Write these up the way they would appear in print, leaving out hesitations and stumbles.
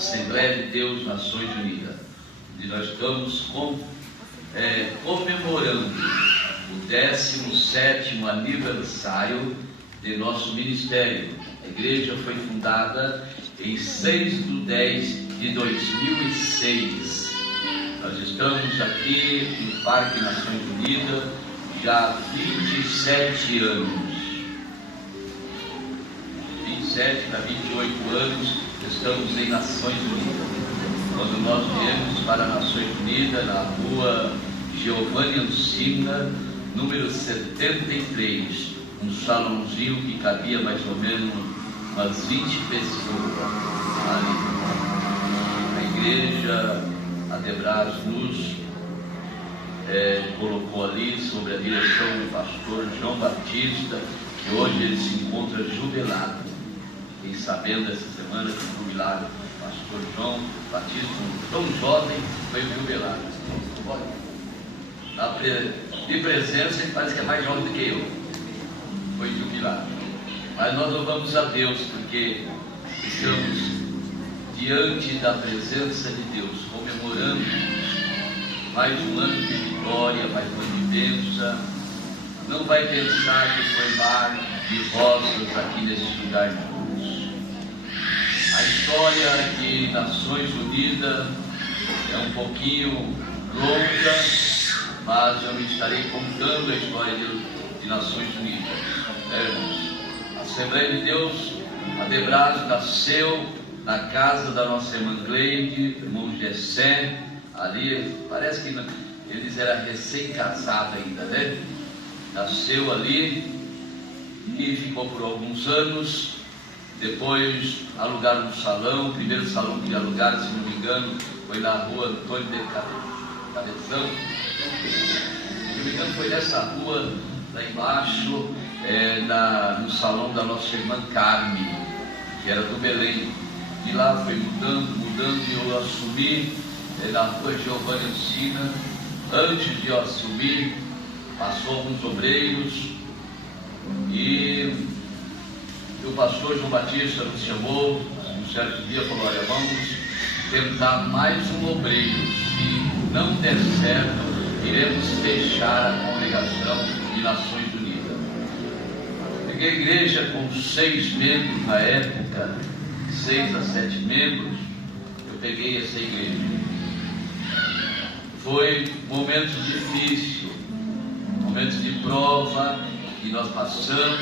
Assembleia de Deus, Nações Unidas, onde nós estamos comemorando o 17º aniversário de nosso ministério. A igreja foi fundada em 6/10/2006. Nós estamos aqui no Parque Nações Unidas já há 27 anos. 27 para 28 anos estamos em Nações Unidas. Quando nós viemos para Nações Unidas, na rua Giovanni Ancina, número 73, um salãozinho que cabia mais ou menos umas 20 pessoas ali. A igreja Adebras nos colocou ali sob a direção do pastor João Batista, que hoje ele se encontra jubilado. Fiquei sabendo essa semana que o jubilado pastor João Batista, tão jovem, foi jubilado. De presença ele parece que é mais jovem do que eu. Foi jubilado. Mas nós louvamos a Deus porque estamos diante da presença de Deus, comemorando mais um ano de vitória, mais um ano de bênção. Não vai pensar que foi mar de rosas aqui nesse lugar, não. A história de Nações Unidas é um pouquinho longa, mas eu estarei contando a história de Nações Unidas. A Assembleia de Deus, Adebras, nasceu na casa da nossa irmã Cleide, irmão Gessé. Ali, parece que eles eram recém-casados ainda, né? Nasceu ali e ficou por alguns anos. Depois alugaram um salão. O primeiro salão que alugaram, se não me engano, foi na rua Antônio de Cabeção. Se não me engano, foi nessa rua, lá embaixo, no salão da nossa irmã Carme, que era do Belém. E lá foi mudando, e eu assumi na rua Giovanni Ancina. Antes de eu assumir, passou alguns obreiros e o pastor João Batista nos chamou um certo dia, falou: olha, vamos tentar mais um obreiro, se não der certo, iremos fechar a congregação de Nações Unidas. Peguei a igreja com 6 membros na época, 6 a 7 membros, eu peguei essa igreja. Foi momentos difíceis, momentos de prova que nós passamos.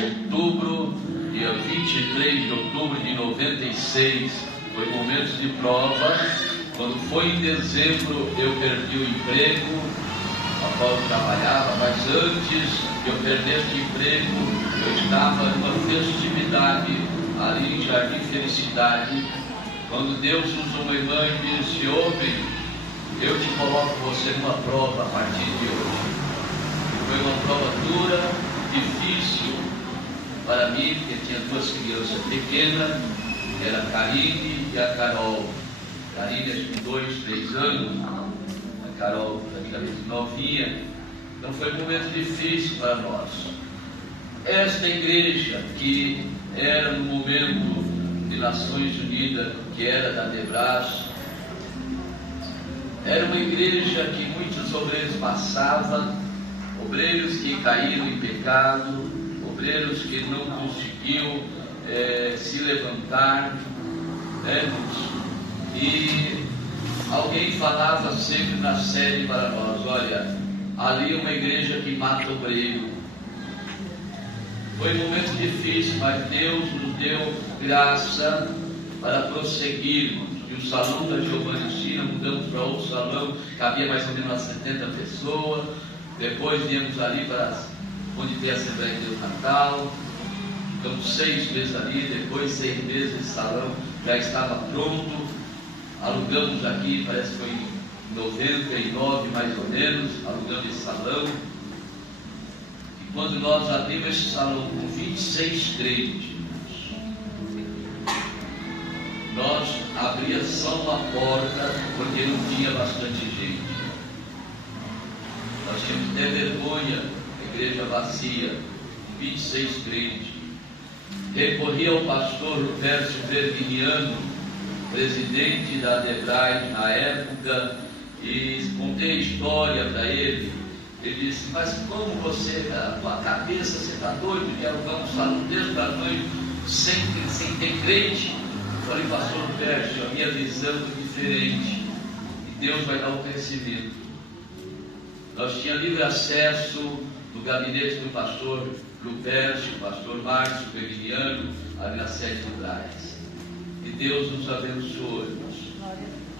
Outubro, dia 23 de outubro de 96, foi momentos de prova. Quando foi em dezembro, eu perdi o emprego a qual eu trabalhava, mas antes de eu perder o emprego, eu estava numa festividade ali em Jardim Felicidade, quando Deus usou uma irmã e disse: ouve, eu te coloco você numa prova a partir de hoje. Foi uma prova dura, difícil para mim, porque tinha 2 crianças pequenas, era a Karine e a Carol. Karine acho que 2, 3 anos, a Carol praticamente novinha. Então foi um momento difícil para nós. Esta igreja, que era no momento de Nações Unidas, que era da Adebras, era uma igreja que muitos obreiros passavam, obreiros que caíram em pecado, obreiros que não conseguiam se levantar, né? E alguém falava sempre na série para nós: olha, ali é uma igreja que mata obreiro. Foi um momento difícil, mas Deus nos deu graça para prosseguirmos. E o salão da Giovanni Ancina, mudamos para outro salão, cabia mais ou menos umas 70 pessoas. Depois viemos ali para onde tem a Assembleia de Deus Natal. Ficamos 6 meses ali. Depois 6 meses esse salão já estava pronto. Alugamos aqui, parece que foi em 99 mais ou menos, alugamos esse salão. E quando nós abrimos esse salão com 26 crentes, nós abríamos só uma porta porque não tinha bastante gente. Nós tínhamos até vergonha, a igreja vazia, com 26 crentes. recorri ao pastor Lupércio Verdiniano, presidente da Adebrai na época, e contei a história para ele. Ele disse: mas como você, a tua cabeça, você está doido de alugar um salão desse tamanho sem ter crente? Eu falei: pastor Lupércio, a minha visão é diferente e Deus vai dar o crescimento. Nós tínhamos livre acesso do gabinete do pastor Lupércio, pastor Márcio Verdiniano, ali na sede do Braz. E Deus nos abençoou, irmãos.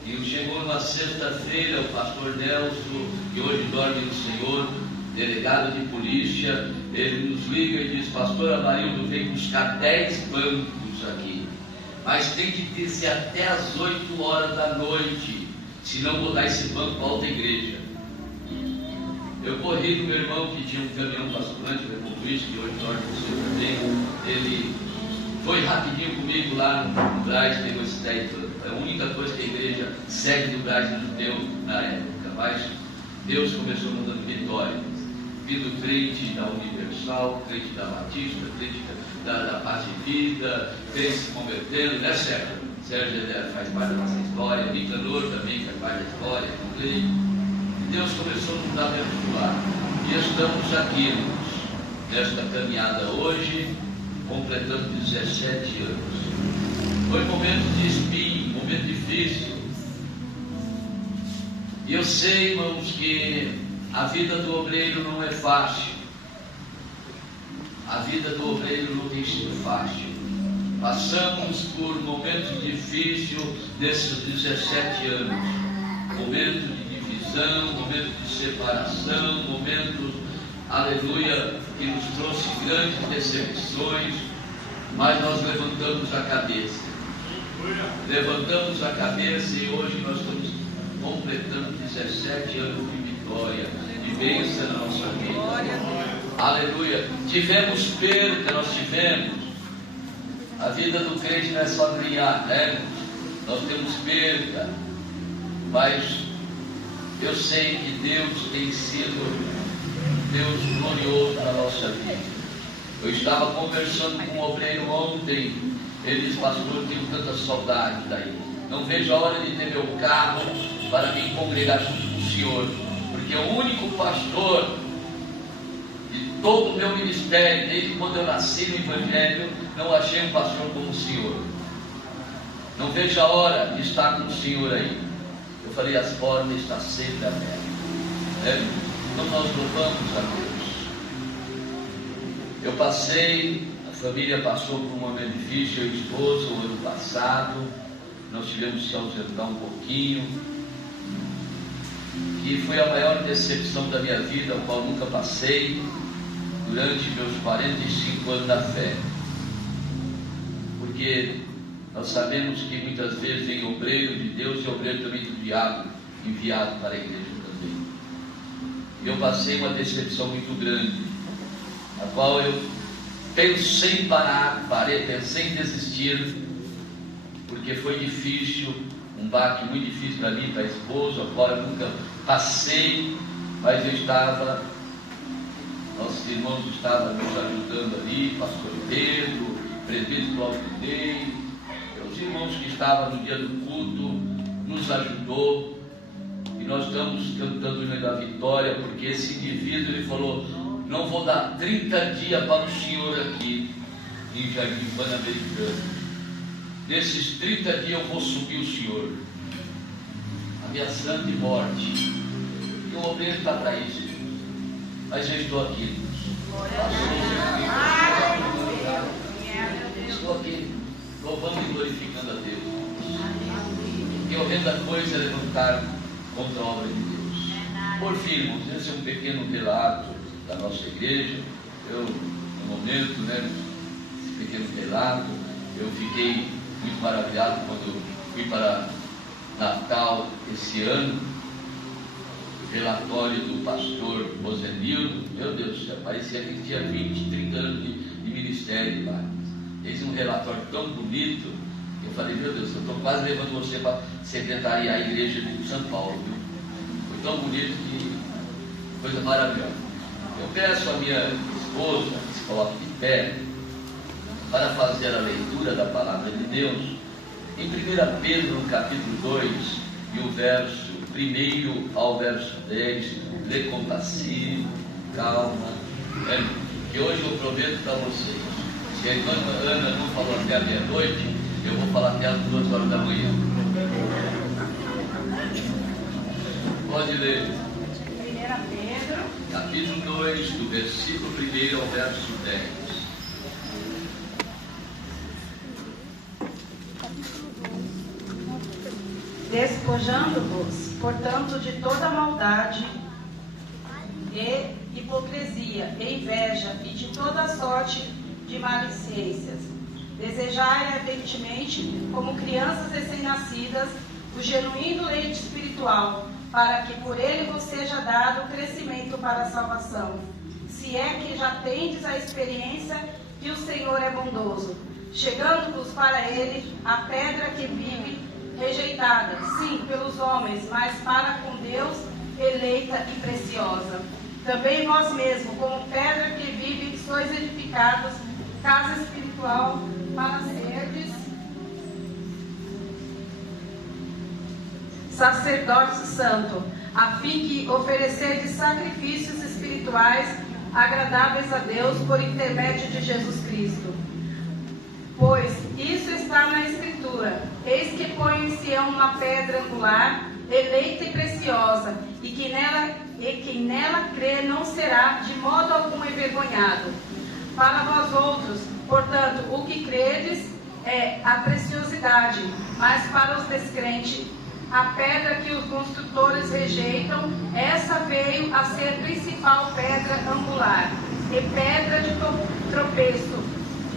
E chegou na sexta-feira o pastor Nelson, que hoje dorme no Senhor, delegado de polícia. Ele nos liga e diz: pastor Amarildo, vem buscar 10 bancos aqui, mas tem que ser até às 8 horas da noite, senão vou dar esse banco para outra igreja. Eu corri com meu irmão, que tinha um caminhão basculante, o irmão Luiz, que hoje dorme no Senhor também. Ele foi rapidinho comigo lá no Braz, pegou esse 10 bancos. É a única coisa que a igreja sede do Braz nos deu na época. Mas Deus começou mandando vitórias. Vindo crente da Universal, crente da Batista, crente da Paz de Vida, crente se convertendo, né, Sérgio? Sérgio faz parte da nossa história, Nicanor também faz parte da história, e Deus começou a nos abençoar. E estamos aqui, irmãos, nesta caminhada hoje, completando 17 anos. Foi um momento de espinho, um momento difícil. E eu sei, irmãos, que a vida do obreiro não é fácil. A vida do obreiro não tem sido fácil. Passamos por momentos difíceis nesses 17 anos. Momentos de divisão, momentos de separação, momentos, aleluia, que nos trouxe grandes decepções. Mas nós levantamos a cabeça. Levantamos a cabeça e hoje nós estamos completando 17 anos de vitória, de bênção na nossa vida. Aleluia. Tivemos perda, nós tivemos. A vida do crente não é só ganhar, né? Nós temos perda, mas eu sei que Deus tem sido Deus glorioso na nossa vida. Eu estava conversando com um obreiro ontem. Ele disse: pastor, eu tenho tanta saudade daí. Não vejo a hora de ter meu carro para me congregar junto com o Senhor, porque o único pastor de todo o meu ministério, desde quando eu nasci no Evangelho, não achei um pastor como o Senhor. Não vejo a hora de estar com o Senhor aí. Eu falei: as portas estão sempre abertas. Então nós louvamos a Deus. Eu passei, a família passou por um momento difícil, eu e a esposa, o ano passado. Nós tivemos que se ausentar um pouquinho, que foi a maior decepção da minha vida, a qual nunca passei durante meus 45 anos da fé. Porque nós sabemos que muitas vezes vem obreiro de Deus e obreiro também do diabo enviado para a igreja também. E eu passei uma decepção muito grande, a qual eu pensei em parar, pensei em desistir, porque foi difícil, um baque muito difícil para mim, para a esposa, a qual eu nunca passei, mas eu estava, nossos irmãos estavam nos ajudando ali, pastor Pedro, presbítero Cláudio Ney, os irmãos que estavam no dia do culto, nos ajudou, e nós estamos cantando o hino da vitória, porque esse indivíduo, ele falou: não vou dar 30 dias para o senhor aqui em Jardim Pan-Americano. Nesses 30 dias eu vou subir o senhor, ameaçando de morte. E o obreiro está para isso. Mas eu estou aqui. Estou aqui, louvando e glorificando a Deus. Porque horrenda coisa é levantar contra a obra de Deus. Por fim, irmãos, esse é um pequeno relato da nossa igreja. Eu, no momento, esse pequeno relato, eu fiquei muito maravilhado quando eu fui para Natal esse ano. O relatório do pastor Rosenildo, meu Deus do céu, parecia que ele tinha 20, 30 anos de ministério lá. Fez um relatório tão bonito, que eu falei: meu Deus, eu estou quase levando você para secretariar a igreja de São Paulo, viu? Foi tão bonito que coisa maravilhosa. Eu peço à minha esposa que se coloque de pé, para fazer a leitura da palavra de Deus em 1 Pedro, capítulo 2, e o verso 1 ao verso 10, lê compassivo, calma, que hoje eu prometo para vocês, se a irmã Ana não falou até a meia-noite, eu vou falar até as 2 horas da manhã. Pode ler. 1 Pedro, Capítulo 2, do versículo 1 ao verso 10. despojando-vos, portanto, de toda maldade e hipocrisia, e inveja, e de toda sorte de maledicências. Desejai ardentemente, como crianças recém-nascidas, o genuíno leite espiritual, para que por ele vos seja dado crescimento para a salvação. Se é que já tendes a experiência que o Senhor é bondoso, chegando-vos para ele a pedra que vive, rejeitada, sim, pelos homens, mas para com Deus, eleita e preciosa. Também vós mesmos, como pedra que vive, sois edificados, casa espiritual, para serdes sacerdócio santo, a fim que oferecerdes sacrifícios espirituais agradáveis a Deus por intermédio de Jesus Cristo. Pois isso está na Escritura: eis que põe em Sião uma pedra angular, eleita e preciosa, e quem nela crê não será de modo algum envergonhado. Para vós outros, portanto, o que credes é a preciosidade, mas para os descrentes, a pedra que os construtores rejeitam, essa veio a ser principal pedra angular, e pedra de tropeço,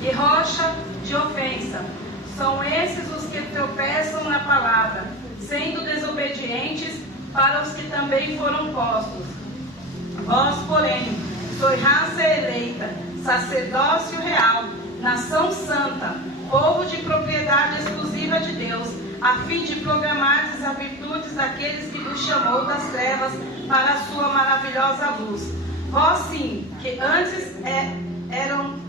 e rocha de ofensa. São esses os que tropeçam na palavra, sendo desobedientes para os que também foram postos. Vós, porém, sois raça eleita, sacerdócio real, nação santa, povo de propriedade exclusiva de Deus, a fim de programardes as virtudes daqueles que vos chamou das trevas para a sua maravilhosa luz. Vós sim, que antes eram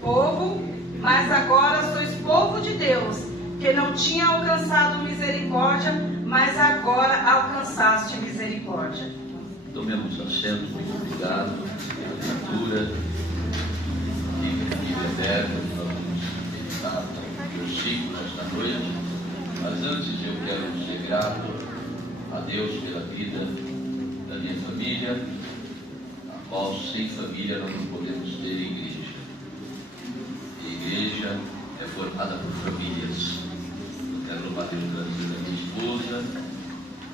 povo, mas agora sois povo de Deus, que não tinha alcançado misericórdia, mas agora alcançaste misericórdia. Tomemos assento, muito obrigado pela leitura de Bíblia aberta, que nós vamos meditar no versículo esta noite. Mas antes eu quero ser grato a Deus pela vida da minha família, a qual sem família nós não podemos ter igreja. A igreja é formada por famílias. Eu quero louvar Deus pela vida da minha esposa,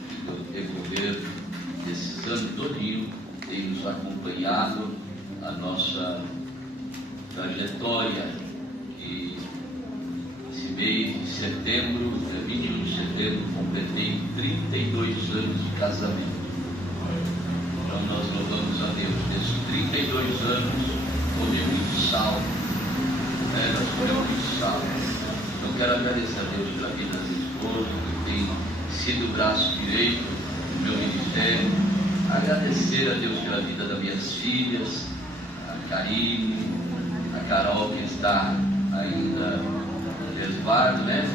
que pelo decorrer desses anos todinho tem nos acompanhado a nossa trajetória. E esse mês de setembro, 21 de setembro, completei 32 anos de casamento. Então nós louvamos a Deus nesses 32 anos, comemos sal. Nós comemos sal. Então quero agradecer a Deus pela vida da minha esposa, que tem sido o braço direito do meu ministério. Agradecer a Deus pela vida das minhas filhas, a Karine, a Carol, que está ainda resguardo, né?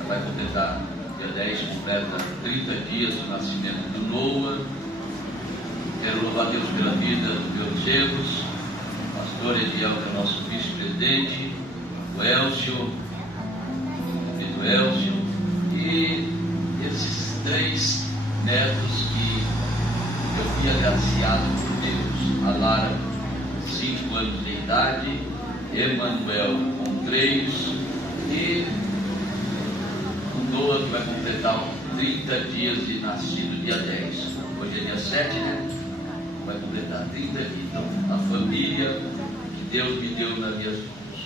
Ela vai completar dia 10, completa 30 dias do nascimento do Noah. Quero louvar Deus pela vida dos meus genros, o pastor Ediel, que é o nosso vice-presidente, o Elcio, o Elcio, e esses 3 netos que eu fui agraciado por Deus. A Lara, com 5 anos de idade, Emanuel, com 3, e o Noah, que vai completar 30 dias de nascido, dia 10. Hoje é dia 7, né? Vai completar 30 dias. Então, a família que Deus me deu nas minhas mãos,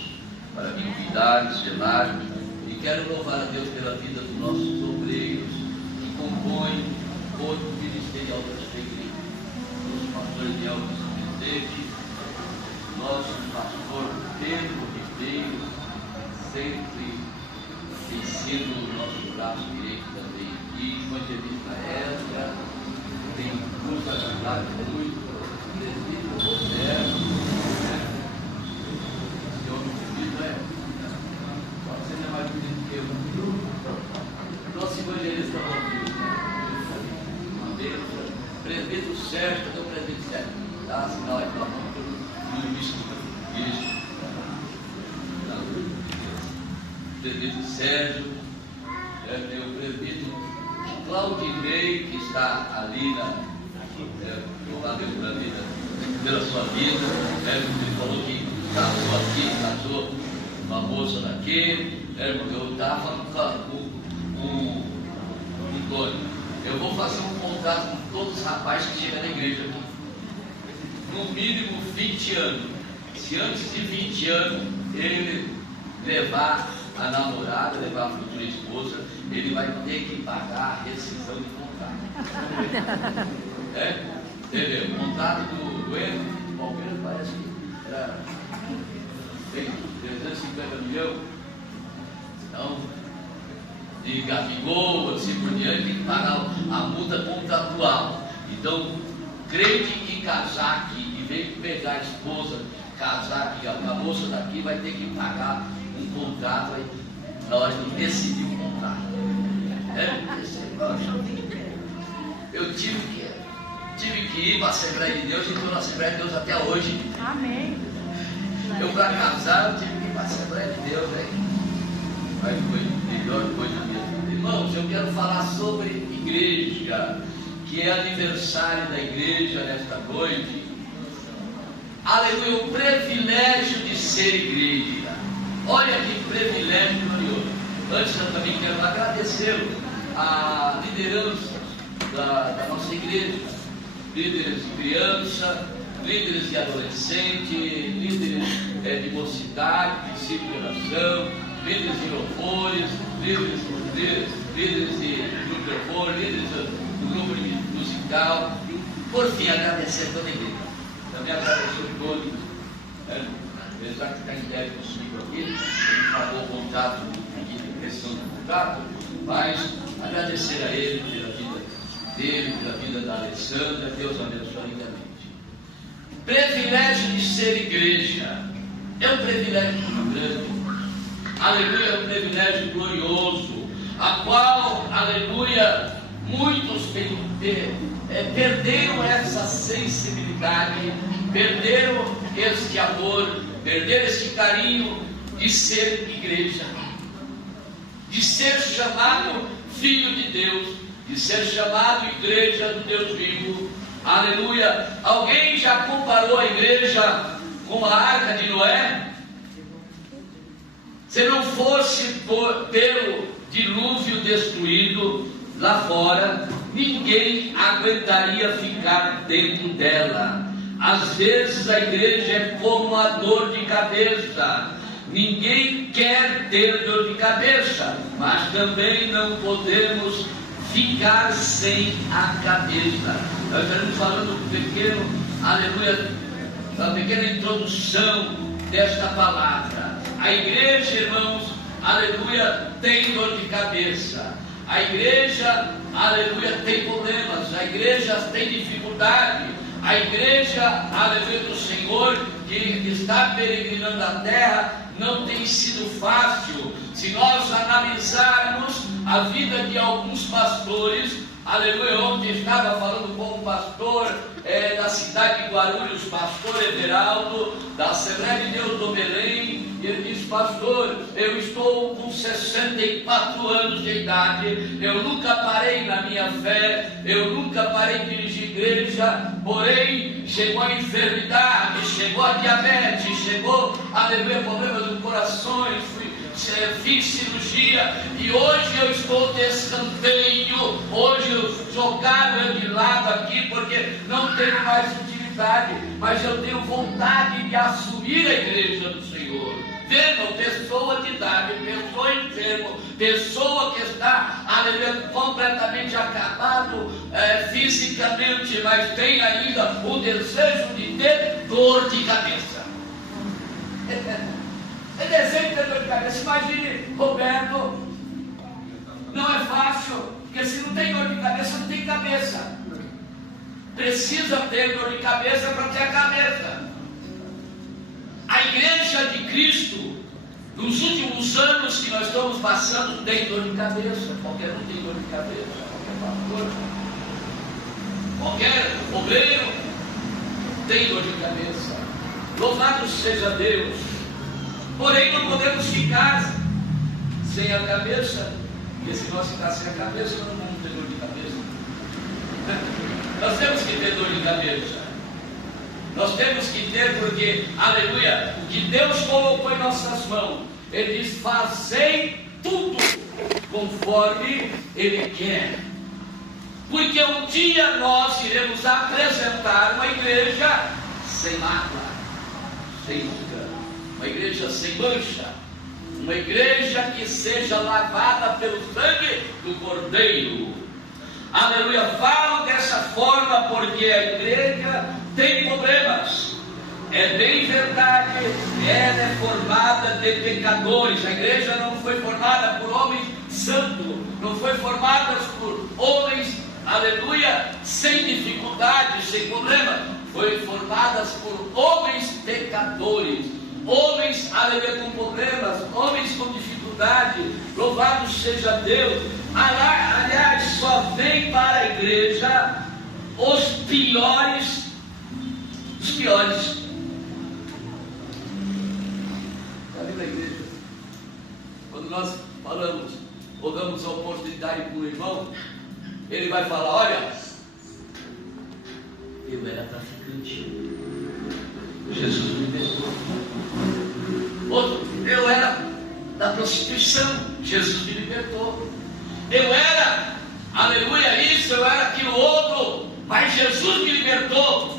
para me cuidar, zelar. E quero louvar a Deus pela vida dos nossos obreiros, que compõem o corpo ministerial desta igreja. Nosso pastor Ediel, vice-presidente, nosso pastor Pedro Ribeiro, sempre tem sido o nosso braço direito também aqui, com a evangelista Ezra, tem nos ajudado muito, o presbítero Roberto, esse homem de vida Sérgio, cadê o presbítero Sérgio? Dá sinal aí para o bispo. Isso. O presbítero Sérgio, tem o presbítero Claudinei, que está ali louvo a Deus pela sua vida. Ele falou que casou aqui, casou uma moça daqui. Eu estava falando com o Tony. Eu vou fazer um contrato com todos os rapazes que chegam na igreja aqui. No mínimo 20 anos. Se antes de 20 anos ele levar a namorada, levar a futura esposa, ele vai ter que pagar a rescisão de contrato. Entendeu? O contrato do Eno, do Palmeiras, parece que era, tem 350 milhões. Então, de Gabigol, assim por diante, tem que pagar a multa contratual. Então, crente que casar aqui e vem pegar a esposa, casar aqui, a moça daqui vai ter que pagar um contrato aí, na hora de decidir o contrato. Eu tive que ir para a Assembleia de Deus e estou na Assembleia de Deus até hoje. Amém. Eu, para casar, eu tive que ir para a Assembleia de Deus, mas foi a melhor coisa da minha vida. Irmãos, eu quero falar sobre igreja, que é aniversário da igreja nesta noite. Aleluia, o privilégio de ser igreja. Olha que privilégio glorioso. Antes eu também quero agradecer a liderança da nossa igreja, líderes de criança, líderes de adolescente, líderes de mocidade, princípio de oração, líderes de louvores, líderes de grupo de louvor, líderes do grupo musical. Por fim, agradecer a toda a igreja. Também agradecer a todos, apesar que está em débito comigo aqui, ele pagou o contrato de questão do contrato, mas agradecer a ele pela vida dele, pela vida da Alessandra. Deus abençoe lindamente. Privilégio de ser igreja é um privilégio muito grande. Aleluia, é um privilégio glorioso, a qual, aleluia, muitos perderam essa sensibilidade, perderam este amor, perderam este carinho de ser igreja, de ser chamado filho de Deus, de ser chamado igreja do Deus vivo. Aleluia. Alguém já comparou a igreja com a arca de Noé? Se não fosse pelo dilúvio destruído lá fora, ninguém aguentaria ficar dentro dela. Às vezes a igreja é como uma dor de cabeça. Ninguém quer ter dor de cabeça, mas também não podemos ficar sem a cabeça. Nós estamos falando um pequeno, aleluia, uma pequena introdução desta palavra. A igreja, irmãos, aleluia, tem dor de cabeça. A igreja, aleluia, tem problemas. A igreja tem dificuldade. A igreja, aleluia, do Senhor, que está peregrinando a terra, não tem sido fácil. Se nós analisarmos a vida de alguns pastores, aleluia, ontem estava falando com um pastor da cidade de Guarulhos, pastor Everaldo, da Assembleia de Deus do Belém, e ele disse: pastor, eu estou com 64 anos de idade, eu nunca parei na minha fé, eu nunca parei de dirigir igreja, porém chegou a enfermidade, chegou a diabetes, chegou, aleluia, problemas do coração, fiz cirurgia e hoje eu estou de escanteio, hoje eu jogaram de lado aqui porque não tenho mais utilidade, mas eu tenho vontade de assumir a igreja do Senhor. Vejam, pessoa de idade, pessoa enferma, pessoa que está, aleluia, completamente acabado fisicamente, mas tem ainda o desejo de ter dor de cabeça. É desejo de ter dor de cabeça. Imagine, Roberto, não é fácil, porque se não tem dor de cabeça, não tem cabeça. Precisa ter dor de cabeça para ter a cabeça. A igreja de Cristo, nos últimos anos que nós estamos passando, tem dor de cabeça. Qualquer um tem dor de cabeça, qualquer pastor. Qualquer obreiro tem dor de cabeça. Louvado seja Deus. Porém, não podemos ficar sem a cabeça, porque se nós ficar sem a cabeça, nós não vamos ter dor de cabeça. Nós temos que ter dor de cabeça. Nós temos que ter, porque, aleluia, o que Deus colocou em nossas mãos, Ele diz: fazei tudo conforme Ele quer. Porque um dia nós iremos apresentar uma igreja sem mácula, sem ruga, uma igreja sem mancha, uma igreja que seja lavada pelo sangue do Cordeiro. Aleluia, falo dessa forma porque a igreja tem problemas. É bem verdade, ela é formada de pecadores. A igreja não foi formada por homens santos, não foi formada por homens, aleluia, sem dificuldades, sem problema. Foi formada por homens pecadores, homens, aleluia, com problemas, homens com dificuldade. Louvado seja Deus. Aliás, só vem para a igreja os piores dos piores. Sabe, na igreja, quando nós falamos ou damos a oportunidade para o irmão, ele vai falar: olha, eu era traficante, Jesus me libertou. Outro: eu era da prostituição, Jesus me libertou. Eu era, aleluia, isso, eu era aquilo outro, mas Jesus me libertou.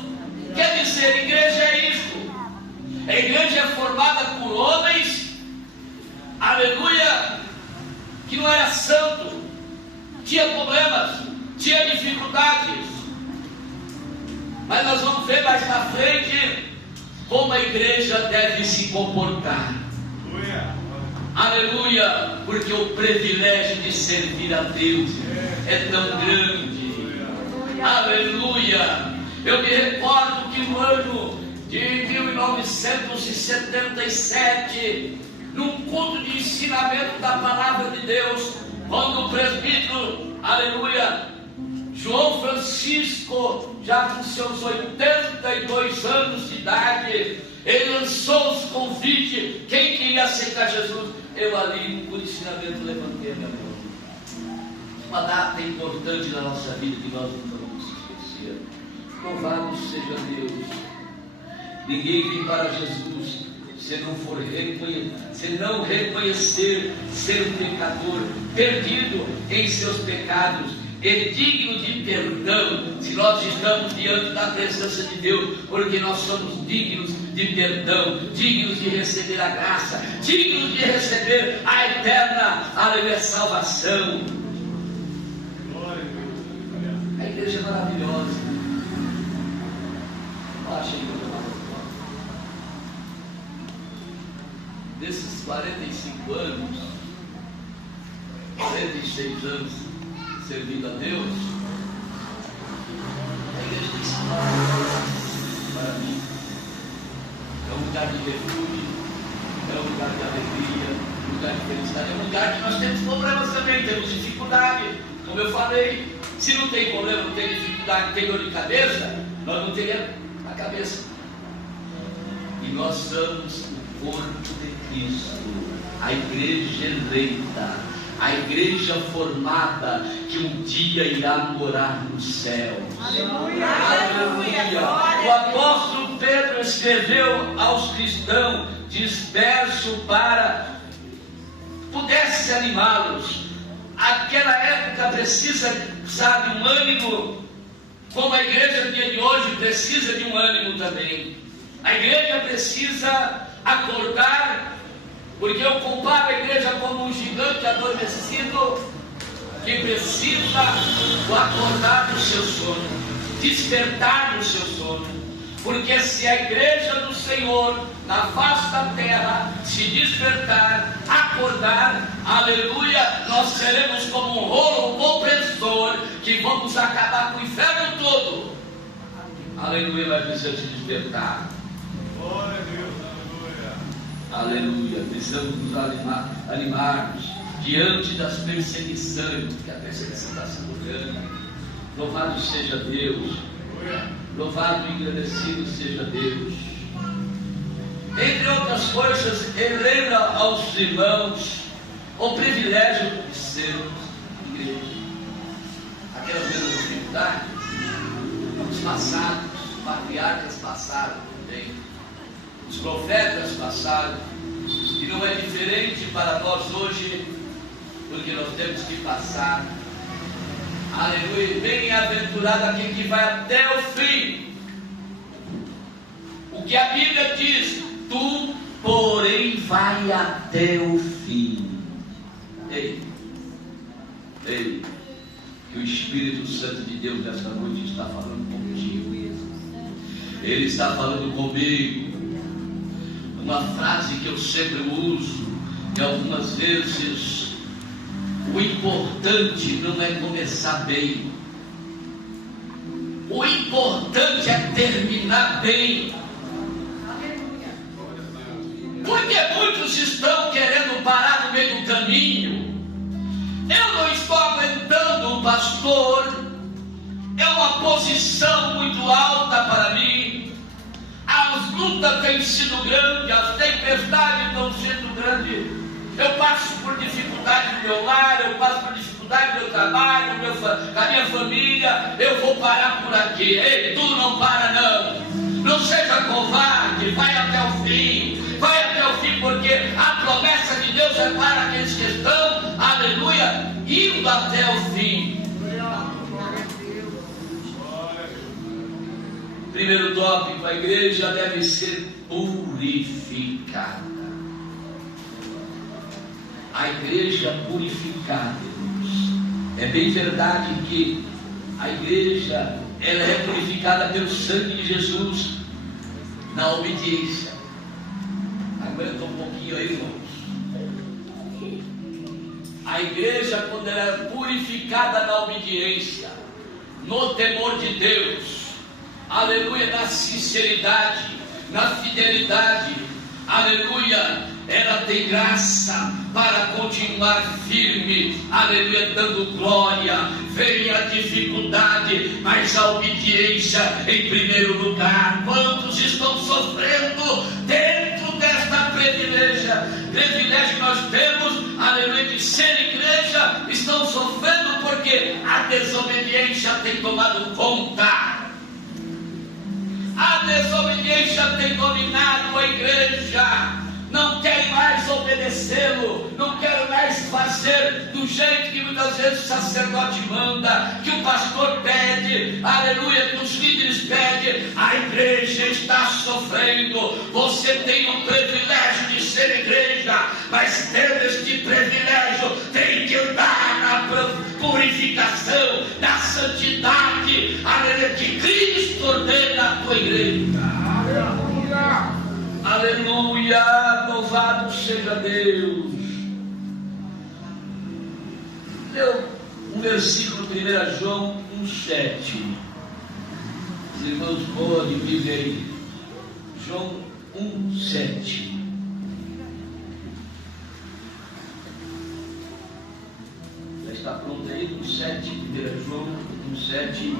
Quer dizer, a igreja é isso. A igreja é formada por homens, aleluia, que não era santo, tinha problemas, tinha dificuldades. Mas nós vamos ver mais na frente como a igreja deve se comportar. Aleluia, porque o privilégio de servir a Deus é tão grande. Aleluia. Eu me recordo que no ano de 1977, num culto de ensinamento da palavra de Deus, quando o presbítero, aleluia, João Francisco, já com seus 82 anos de idade, ele lançou os convites, quem queria aceitar Jesus. Eu ali, no culto de ensinamento, levantei a minha mão. Uma data importante na nossa vida que nós não vamos esquecer. Louvado seja Deus. Ninguém vem para Jesus se não reconhecer ser um pecador, perdido em seus pecados, e digno de perdão. Se nós estamos diante da presença de Deus, porque nós somos dignos de perdão, dignos de receber a graça, dignos de receber a eterna, aleluia, salvação. A igreja é maravilhosa. Acha que desses 45 anos, 46 anos servindo a Deus, a igreja tem sido para mim. É um lugar de refúgio, é um lugar de alegria, um lugar de felicidade, é um lugar que nós temos problemas também, temos dificuldade. Como eu falei, se não tem problema, não tem dificuldade, não tem dor de cabeça, nós não teríamos a cabeça. E nós somos o corpo de Cristo, a igreja eleita, a igreja formada, que um dia irá morar no céu. Aleluia! Aleluia! O apóstolo Pedro escreveu aos cristãos dispersos para pudesse animá-los. Aquela época precisa, sabe, um ânimo, como a igreja do dia de hoje precisa de um ânimo também. A igreja precisa acordar, porque eu comparo a igreja como um gigante adormecido que precisa acordar do seu sono, despertar do seu sono. Porque se a igreja do Senhor na face da terra se despertar, acordar, aleluia, nós seremos como um rolo compressor que vamos acabar com o inferno todo. Aleluia, mas precisamos se despertar. Glória a Deus, aleluia. Aleluia, precisamos nos animarmos diante das perseguições, porque a perseguição está sendo grande. Louvado seja Deus. Louvado e engrandecido seja Deus. Entre outras coisas, ele lembra aos irmãos o privilégio de sermos igreja. Aquelas mesmas dificuldades, os passados, os patriarcas passaram também, os profetas passaram, e não é diferente para nós hoje, porque nós temos que passar. Aleluia. Bem-aventurado aquele que vai até o fim. O que a Bíblia diz: tu, porém, vai até o fim. Ei, que o Espírito Santo de Deus nesta noite está falando contigo. Ele está falando comigo. Uma frase que eu sempre uso, e algumas vezes: o importante não é começar bem, o importante é terminar bem. Porque muitos estão querendo parar no meio do caminho. Eu não estou aguentando, pastor. É uma posição muito alta para mim. As lutas têm sido grandes, as tempestades estão sendo grandes. Eu passo por dificuldade no meu lar, eu passo por dificuldade no meu trabalho, com a minha família. Eu vou parar por aqui. Ei, tu não para não. Não seja covarde, vai até o fim. Vai até o fim, porque a promessa de Deus é para aqueles que estão, aleluia, indo até o fim. Primeiro tópico: a igreja deve ser purificada. A igreja purificada, irmãos. É bem verdade que a igreja, ela é purificada pelo sangue de Jesus, na obediência. Aguenta um pouquinho aí, irmãos. A igreja, quando ela é purificada na obediência, no temor de Deus, aleluia, na sinceridade, na fidelidade, aleluia, ela tem graça para continuar firme, aleluia, dando glória. Vem a dificuldade, mas a obediência em primeiro lugar. Quantos estão sofrendo dentro desta privilégio que nós temos, aleluia, de ser igreja, estão sofrendo porque a desobediência tem tomado conta. A desobediência tem dominado a igreja. Não querem mais obedecê-lo, não querem mais fazer do jeito que muitas vezes o sacerdote manda, que o pastor pede, aleluia, que os líderes pedem. A igreja está sofrendo. Você tem o privilégio de ser igreja, mas tendo este privilégio, tem que andar na purificação, na santidade, aleluia, que Cristo ordena a tua igreja. Aleluia, louvado seja Deus. Leu um versículo, 1 João 1,7. Os irmãos boa de Bíblia aí. João 1,7. Já está pronto aí? 1,7. 1 João 1,7.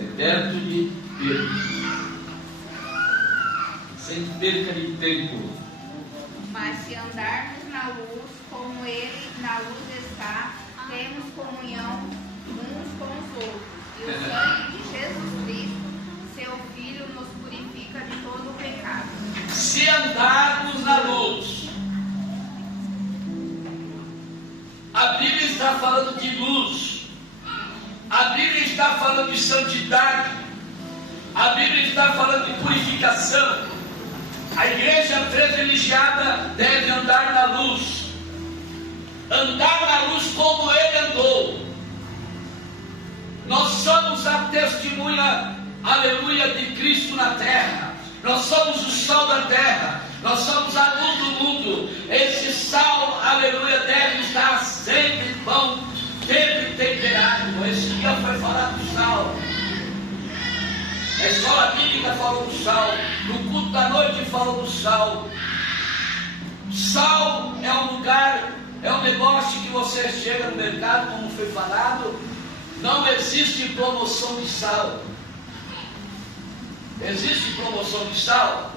É perto de Pedro. Sem perca de tempo. Mas se andarmos na luz, como Ele na luz está, temos comunhão uns com os outros. E o sangue de Jesus Cristo, seu Filho, nos purifica de todo o pecado. Se andarmos na luz, a Bíblia está falando de luz, a Bíblia está falando de santidade, a Bíblia está falando de purificação. A igreja privilegiada deve andar na luz. Andar na luz como Ele andou. Nós somos a testemunha, aleluia, de Cristo na terra. Nós somos o sal da terra. Nós somos a luz do mundo. Esse sal, aleluia, deve estar sempre bom, sempre temperado. Esse dia foi falar do sal. A escola bíblica falou do sal. No culto da noite falou do sal. Sal é um lugar, é um negócio que você chega no mercado, como foi falado, Não existe promoção de sal. Existe promoção de sal?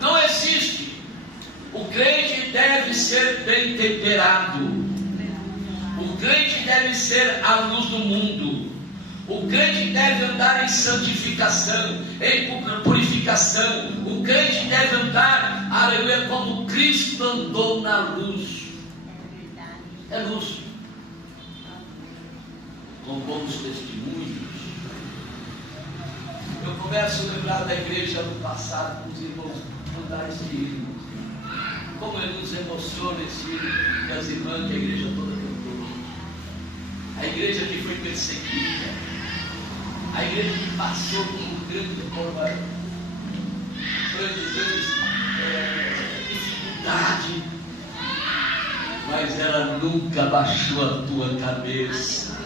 Não existe. O crente deve ser bem temperado. O crente deve ser a luz do mundo. O crente deve andar em santificação, em purificação. O crente deve andar, aleluia, como Cristo andou na luz. É luz. Com bons testemunhos. Eu começo a lembrar da igreja do passado, com os irmãos, cantar esse hino. Como ele nos emociona esse hino, que as irmãs, que a igreja toda cantou. A igreja que foi perseguida, a igreja que passou por um grande dificuldade, mas ela nunca baixou a tua cabeça.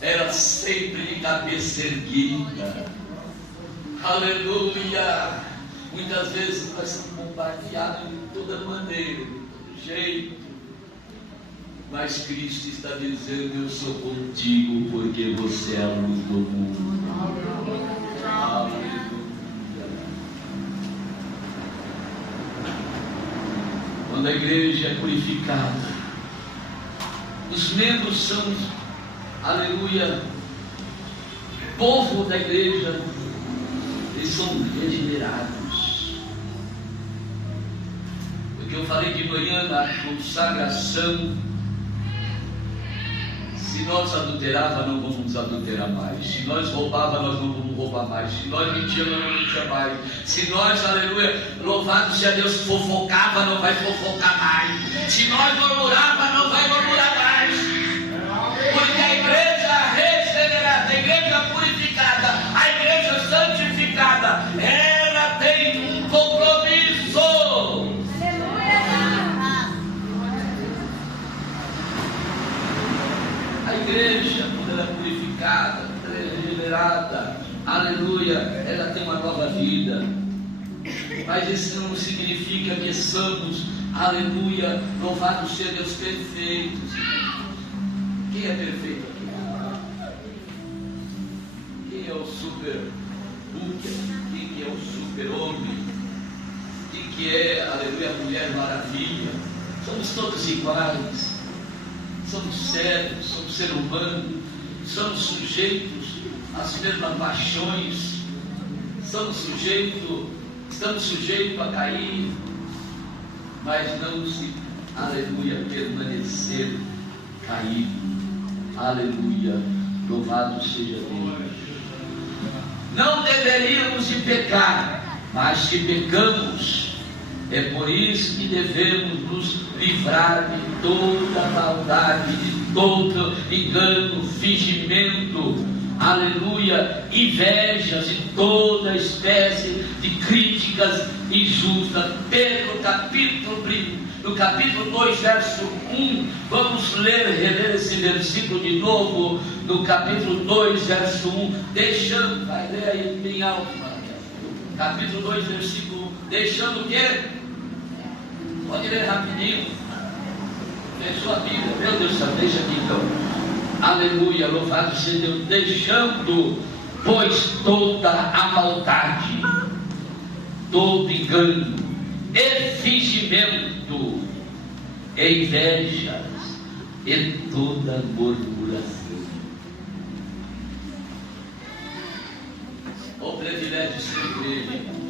Era sempre de cabeça erguida. Aleluia. Muitas vezes nós somos bombardeados de toda maneira, de todo jeito. Mas Cristo está dizendo: eu sou contigo, porque você é a luz do mundo. Aleluia. Quando a igreja é purificada, os membros são, aleluia, o povo da igreja, eles são regenerados. Porque eu falei de manhã na consagração, se nós adulterávamos, não vamos adulterar mais. Se nós roubávamos, nós não vamos roubar mais. Se nós mentíamos, não mentir mais. Se nós, aleluia, louvado seja Deus, fofocava, não vai fofocar mais. Se nós murmurava, não vai murmurar mais. Porque a igreja regenerada, a igreja purificada, a igreja santificada, ela tem um compromisso. A igreja, quando ela é purificada, quando ela é regenerada, aleluia, ela tem uma nova vida. Mas isso não significa que somos, aleluia, louvado seja Deus, perfeitos. Quem é perfeito aqui? Quem é o super booker? Quem que é o super homem? Quem que é, aleluia, a mulher maravilha? Somos todos iguais. Somos sérios, somos seres humanos, somos sujeitos às mesmas paixões, estamos sujeitos a cair, mas não se, aleluia, permanecer caído. Aleluia, louvado seja Deus. Não deveríamos de pecar, mas se pecamos, é por isso que devemos nos livrar de toda maldade, de todo engano, fingimento, aleluia, invejas e toda espécie de críticas injustas. Pedro, no capítulo 2, verso 1, vamos reler esse versículo de novo, no capítulo 2, verso 1, deixando, vai ler aí bem alto, capítulo 2, versículo 1, deixando o quê? Pode ler rapidinho. Deixou a Bíblia. Meu Deus do céu, deixa aqui então. Aleluia, louvado seja Deus. Deixando, pois, toda a maldade, todo engano, e fingimento, e invejas, e toda murmuração. O privilégio de ser igreja, irmãos.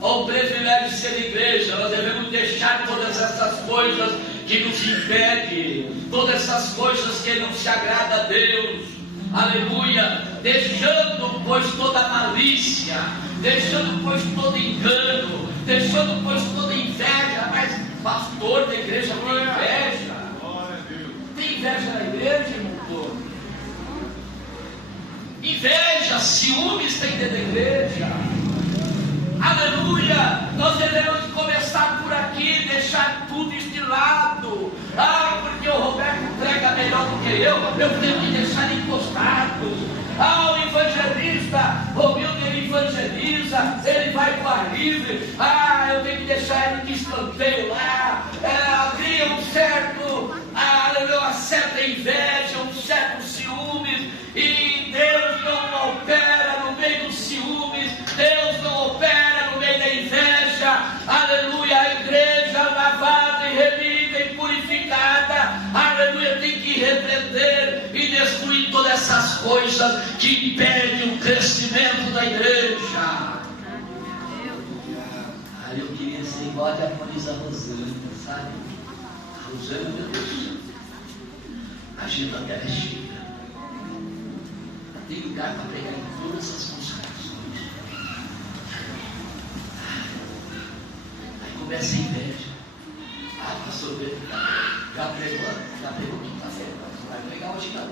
O privilégio de ser igreja. Nós devemos deixar todas essas coisas que nos impedem, todas essas coisas que não se agrada a Deus. Aleluia. Deixando, pois, toda malícia, deixando, pois, todo engano, deixando, pois, toda inveja. Mas pastor da igreja tem inveja? Tem inveja na igreja, irmão? Inveja, ciúmes tem dentro da igreja. Aleluia. Nós devemos começar por aqui, deixar tudo isso de lado. Porque o Roberto prega melhor do que eu tenho que deixar encostado. O evangelista, o Milton, ele evangeliza, ele vai para o ar livre. Eu tenho que deixar ele de escanteio lá. Havia um certo, uma certa certa inveja, um certo ciúmes, e Deus não opera no meio dos ciúmes, Deus não opera no meio da inveja. Aleluia. A igreja lavada e remida e purificada, aleluia, tem que repreender e destruir todas essas coisas que impedem o crescimento da igreja. Eu queria ser igual a diaconisa Rosana, sabe? A Rosana, meu Deus, a agenda dela é cheia. Tem lugar para pregar em todas as consagrações. Aí começa a inveja. Pastor Pedro, já pregou quinta-feira, vai pregar hoje não.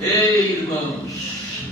Ei, irmãos,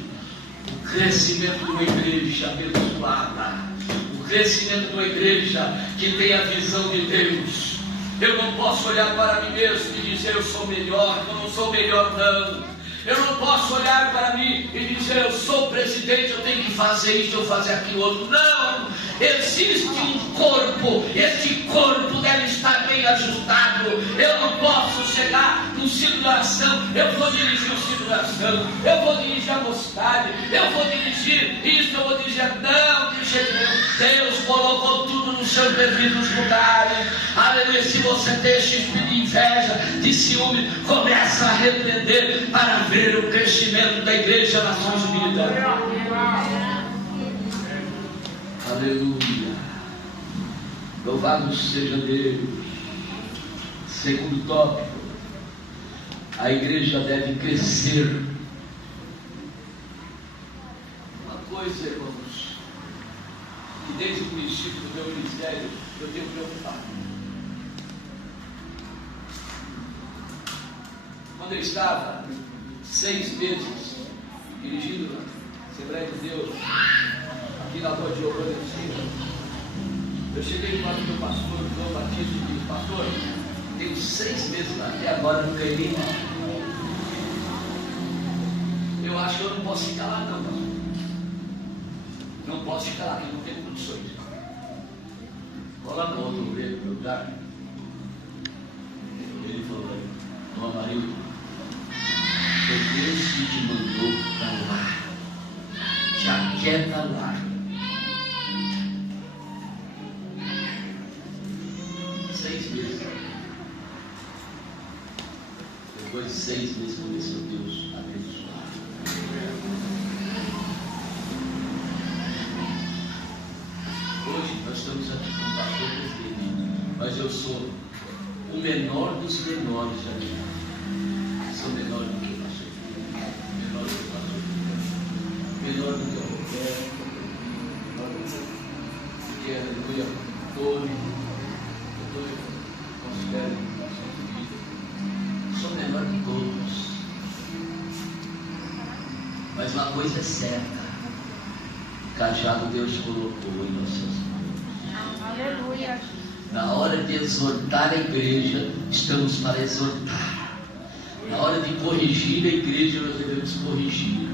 o crescimento de uma igreja abençoada, o crescimento de uma igreja que tem a visão de Deus. Eu não posso olhar para mim mesmo e dizer eu sou melhor, eu não sou melhor não. Eu não posso olhar para mim e dizer eu sou presidente, eu tenho que fazer isso, eu fazer aquilo outro. Não! Existe um corpo, esse corpo deve estar bem ajustado. Eu não posso chegar no ciclo de oração, eu vou dirigir o ciclo de oração, eu vou dirigir a mocidade, eu vou dirigir isso, eu vou dizer não, de jeito nenhum. Deus colocou tudo nos seus devidos lugares. Aleluia. Se você tem esse espírito de inveja, de ciúme, começa a repreender para ver o crescimento da igreja na sua vida. Aleluia. Louvado seja Deus. Segundo tópico, a igreja deve crescer. Uma coisa, irmãos, que desde o princípio do meu ministério eu tenho preocupado. Quando eu estava 6 meses dirigindo a Assembleia de Deus aqui na rua de Giovanni, eu cheguei para o meu pastor, o João Batista, e disse: pastor, tenho 6 meses lá, até agora não ganhei nem nada. Eu acho que eu não posso ficar lá não, pastor. Não posso ficar lá, porque não tenho condições. Coloca outro no meu lugar. Ele falou: não, marido, foi Deus que te mandou para lá. Já quer para lá. 6 meses. Depois de 6 meses começou Deus a abençoar. Hoje nós estamos aqui com o pastor presidente, mas eu sou o menor dos menores aqui. Sou menor do que o pastor, menor do que o pastor, menor do que o Roberto, menor do que aleluia, Tony, eu considero nossa vida. Sou menor de todos. Mas uma coisa é certa: o cajado Deus colocou em nossas mãos. Aleluia. Na hora de exortar a igreja, estamos para exortar. Na hora de corrigir a igreja, nós devemos corrigir.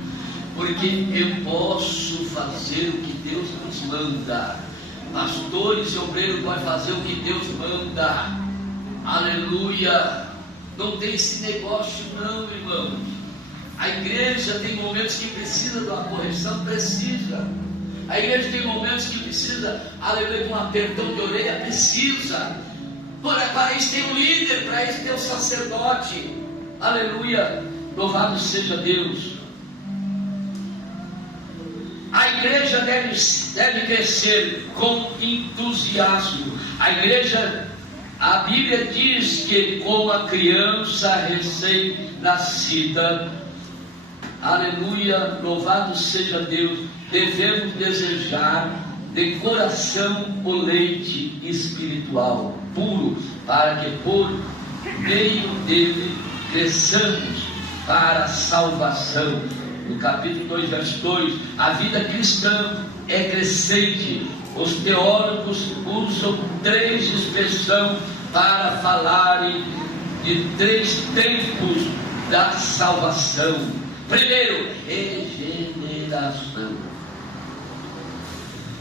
Porque eu posso fazer o que Deus nos manda. Pastores e obreiros podem fazer o que Deus manda. Aleluia. Não tem esse negócio não, irmãos. A igreja tem momentos que precisa de uma correção, precisa. A igreja tem momentos que precisa, aleluia, de um apertão de orelha, precisa. Para isso tem um líder, para isso tem um sacerdote. Aleluia, louvado seja Deus. A igreja deve crescer com entusiasmo. A igreja, a Bíblia diz que como a criança recém-nascida, aleluia, louvado seja Deus, devemos desejar de coração o leite espiritual puro, para que por meio dele cresçamos para a salvação. No capítulo 2, verso 2, a vida cristã é crescente. Os teólogos usam 3 expressões para falarem de 3 tempos da salvação. Primeiro, regeneração.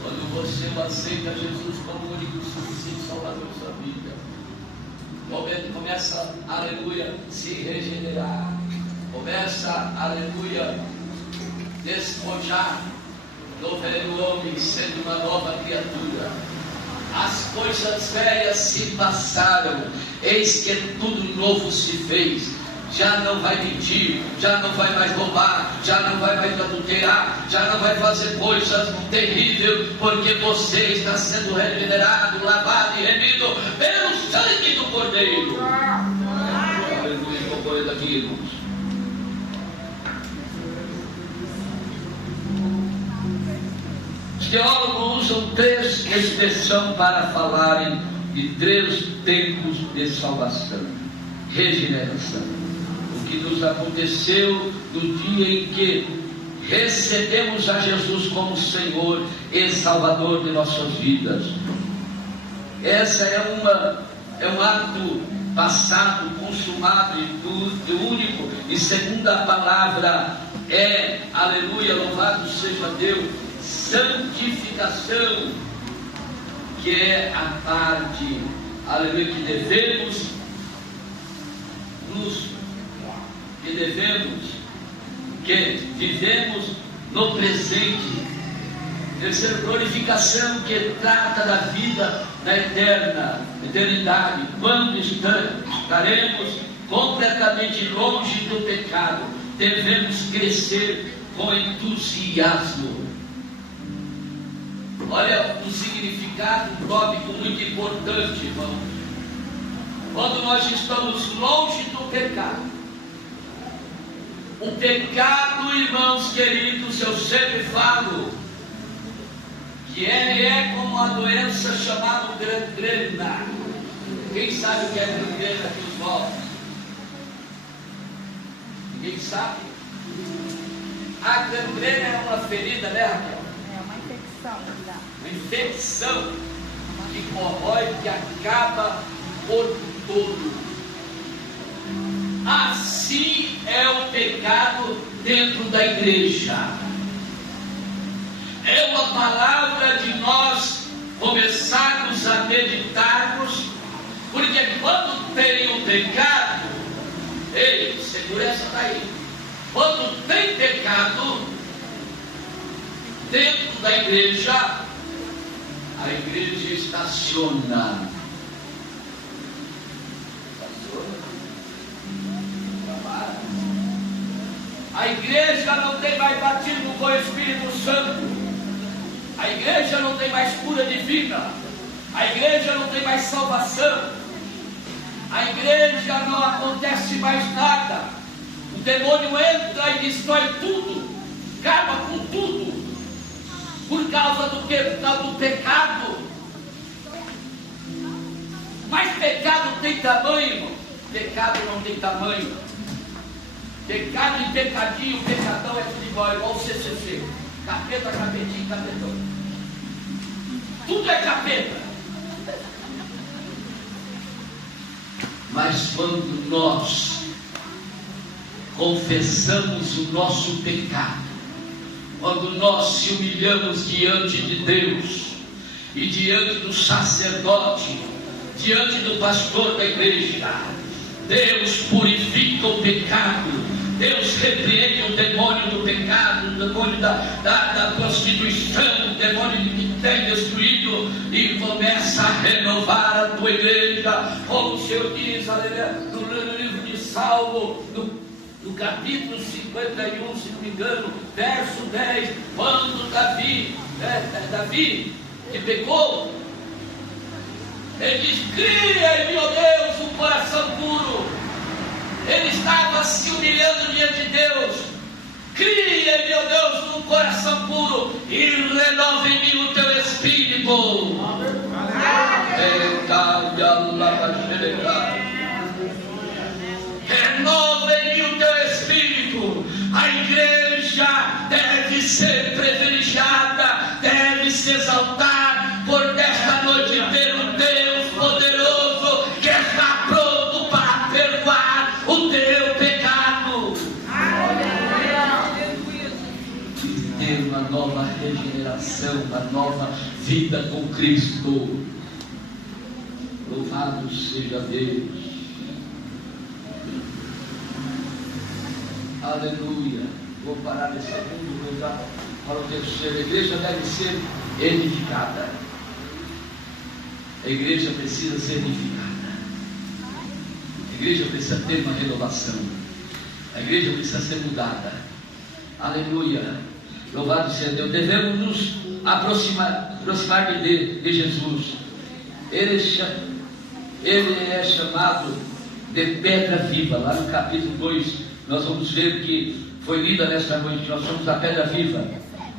Quando você aceita Jesus como o único suficiente Salvador da sua vida, no momento começa, aleluia, se regenerar, começa, aleluia, despojar, no velho homem sendo uma nova criatura. As coisas velhas se passaram, eis que tudo novo se fez. Já não vai mentir, já não vai mais roubar, já não vai mais adulterar, já não vai fazer coisas terríveis, porque você está sendo regenerado, lavado e remido pelo sangue do Cordeiro. Aleluia, vou correr daqui, irmãos. Os teólogos usam três expressões para falarem de três tempos de salvação: regeneração. O que nos aconteceu no dia em que recebemos a Jesus como Senhor e Salvador de nossas vidas. Essa é um ato passado, consumado e único. E segunda palavra é, aleluia, louvado seja Deus, santificação, que é a parte, aleluia, que vivemos no presente. Terceira, glorificação, que trata da vida na eternidade, quando estaremos completamente longe do pecado. Devemos crescer com entusiasmo. Olha o significado, um tópico muito importante, irmãos. Quando nós estamos longe do pecado, o pecado, irmãos queridos, eu sempre falo que ele é como uma doença chamada gangrena. Quem sabe o que é gangrena aqui os novos? Ninguém sabe? A gangrena é uma ferida, né, Raquel? É uma infecção. Uma infecção que corrói, que acaba por todo. Assim é o pecado dentro da igreja. É uma palavra de nós começarmos a meditarmos, porque quando tem o pecado, ei, segura essa daí. Quando tem pecado dentro da igreja, a igreja estaciona. A igreja não tem mais batismo com o Espírito Santo. A igreja não tem mais cura divina. A igreja não tem mais salvação. A igreja não acontece mais nada. O demônio entra e destrói tudo, acaba com tudo. Por causa do que? Por causa do pecado. Mas pecado tem tamanho, irmão. Pecado não tem tamanho. Pecado e pecadinho, pecadão é tudo igual o CCC. Capeta, capetinho, capetão. Tudo é capeta. Mas quando nós confessamos o nosso pecado, quando nós se humilhamos diante de Deus e diante do sacerdote, diante do pastor da igreja, Deus purifica o pecado. Deus repreende o demônio do pecado, o demônio da prostituição, o demônio que tem destruído, e começa a renovar a tua igreja, como o Senhor diz, aleluia, no livro de Salmo, no capítulo 51, se não me engano, verso 10, quando Davi que pecou, ele diz: cria em mim, ó Deus, um coração puro. Ele estava se humilhando diante de Deus. Cria em mim, ó Deus, um coração puro e renova em mim o teu espírito. Renova em mim o teu espírito. A igreja deve ser privilegiada, deve se exaltar por desta noite ter um Deus poderoso que está pronto para perdoar o teu pecado. E ter uma nova regeneração, uma nova vida com Cristo. Louvado seja Deus. Aleluia. Vou parar nesse segundo, vou dar para o terceiro. A igreja deve ser edificada. A igreja precisa ser edificada. A igreja precisa ter uma renovação. A igreja precisa ser mudada. Aleluia. Louvado seja Deus. Devemos nos aproximar de Jesus. Ele é chamado de pedra viva. Lá no capítulo 2 nós vamos ver que foi lida nesta noite. Nós somos a pedra viva,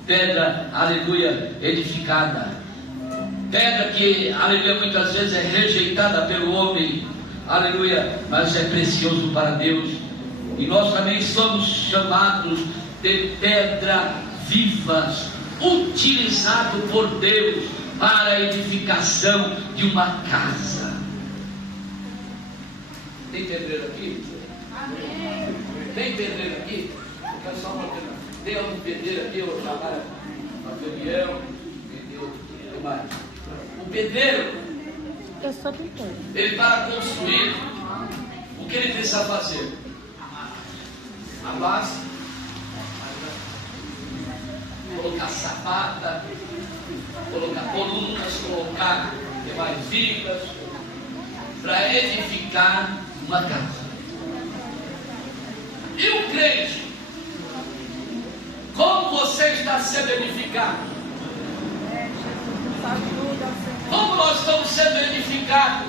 pedra, aleluia, edificada, pedra que, aleluia, muitas vezes é rejeitada pelo homem, aleluia, mas é precioso para Deus. E nós também somos chamados de pedra vivas, utilizado por Deus para a edificação de uma casa. Tem pedreiro aqui? Amém. Tem pedreiro aqui? Eu quero só uma pergunta. Tem algum pedreiro aqui? Eu chamar a Daniel, tem mais. O pedreiro, eu sou pintor. Ele para construir, o que ele precisa fazer? A base, colocar sapata, colocar colunas, colocar mais vigas, para edificar uma casa. E o crente, como você está sendo edificado? Como nós estamos sendo edificados?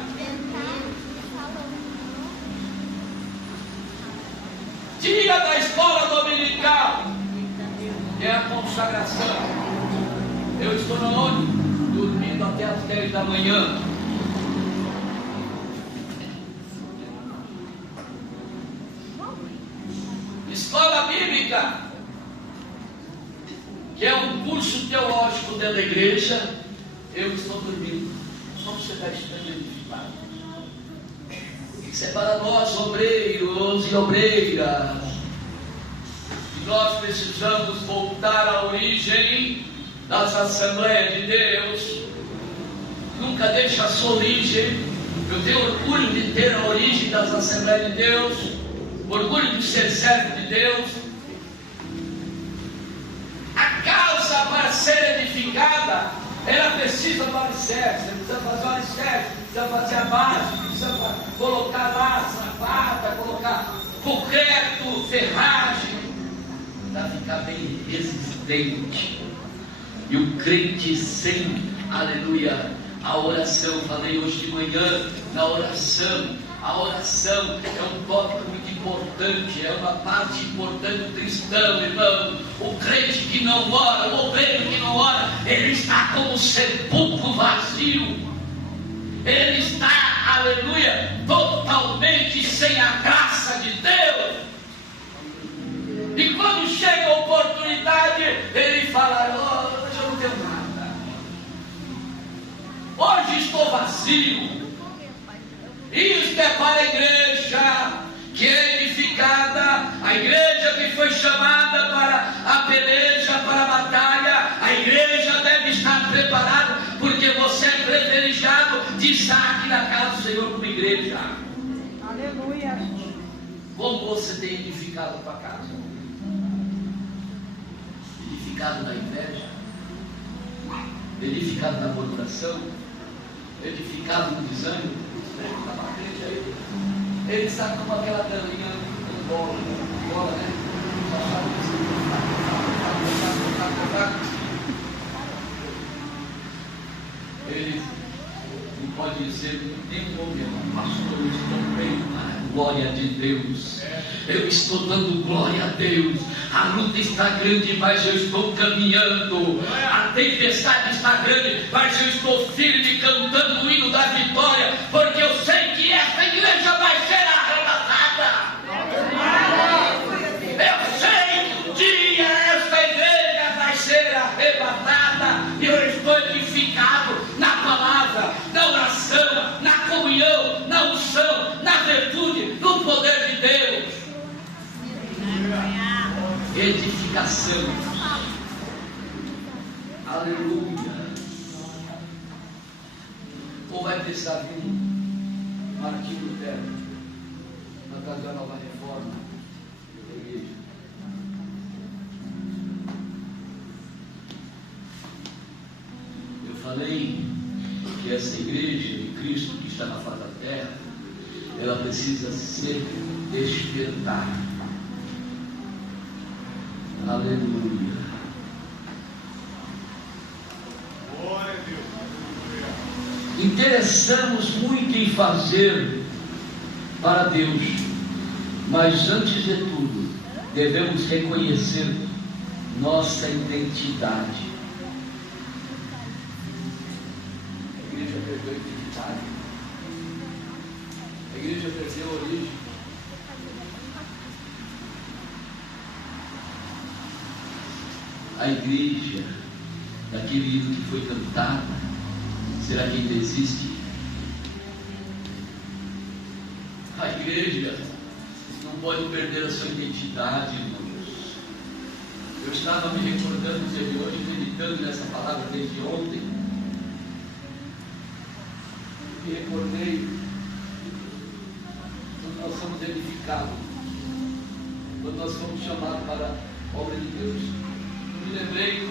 Dia da escola dominical, que é a consagração. Eu estou na onde? Dormindo até as 10 da manhã. Escola bíblica, que é um curso teológico dentro da igreja, eu estou dormindo. Como você está estando edificado? Isso é para nós, obreiros e obreiras. E nós precisamos voltar à origem das Assembleias de Deus. Nunca deixe a sua origem. Eu tenho orgulho de ter a origem das Assembleias de Deus, orgulho de ser servo de Deus. A casa, para ser edificada, ela precisa do alicerce. Precisa fazer o alicerce, precisa fazer a base, precisa colocar lá sapata, colocar concreto, ferragem, para ficar bem resistente. E o crente sem, aleluia, a oração, falei hoje de manhã, na oração. A oração é um tópico muito importante, é uma parte importante do cristão, irmão. O crente que não ora, o obreiro que não ora, ele está como um sepulcro vazio. Ele está, aleluia, totalmente sem a graça de Deus. E quando chega a oportunidade, ele fala: oh, hoje eu não tenho nada, hoje estou vazio. Isto é para a igreja que é edificada, a igreja que foi chamada para a peleja, para a batalha. A igreja deve estar preparada, porque você é privilegiado de estar aqui na casa do Senhor como igreja. Aleluia. Como você tem edificado a tua casa? Edificado na inveja? Edificado na murmuração? Edificado no desânimo? Ele está como aquela galinha com bola, né? Ele não pode dizer nem um momento: pastor, eu estou bem. Glória de Deus, eu estou dando glória a Deus. A luta está grande, mas eu estou caminhando. A tempestade está grande, mas eu estou firme, cantando o hino da vitória, porque eu sei que esta igreja vai ser arrebatada. Eu sei que um dia esta igreja vai ser arrebatada. E eu estou edificado na palavra, na oração, na comunhão, na unção, na virtude, no poder de Deus. Edificação. Aleluia. Ou vai precisar vir Martinho Lutero na casa da nova reforma da igreja? ela precisa ser despertada. Aleluia. Interessamos muito em fazer para Deus, mas antes de tudo, devemos reconhecer nossa identidade. A igreja perdeu a identidade, a igreja perdeu a origem. A igreja, daquele hino que foi cantado, será que ainda existe? A igreja não pode perder a sua identidade, irmãos. Eu estava me recordando de hoje, meditando nessa palavra desde ontem. Me recordei quando nós somos edificados, quando nós fomos chamados para a obra de Deus. Eu me lembrei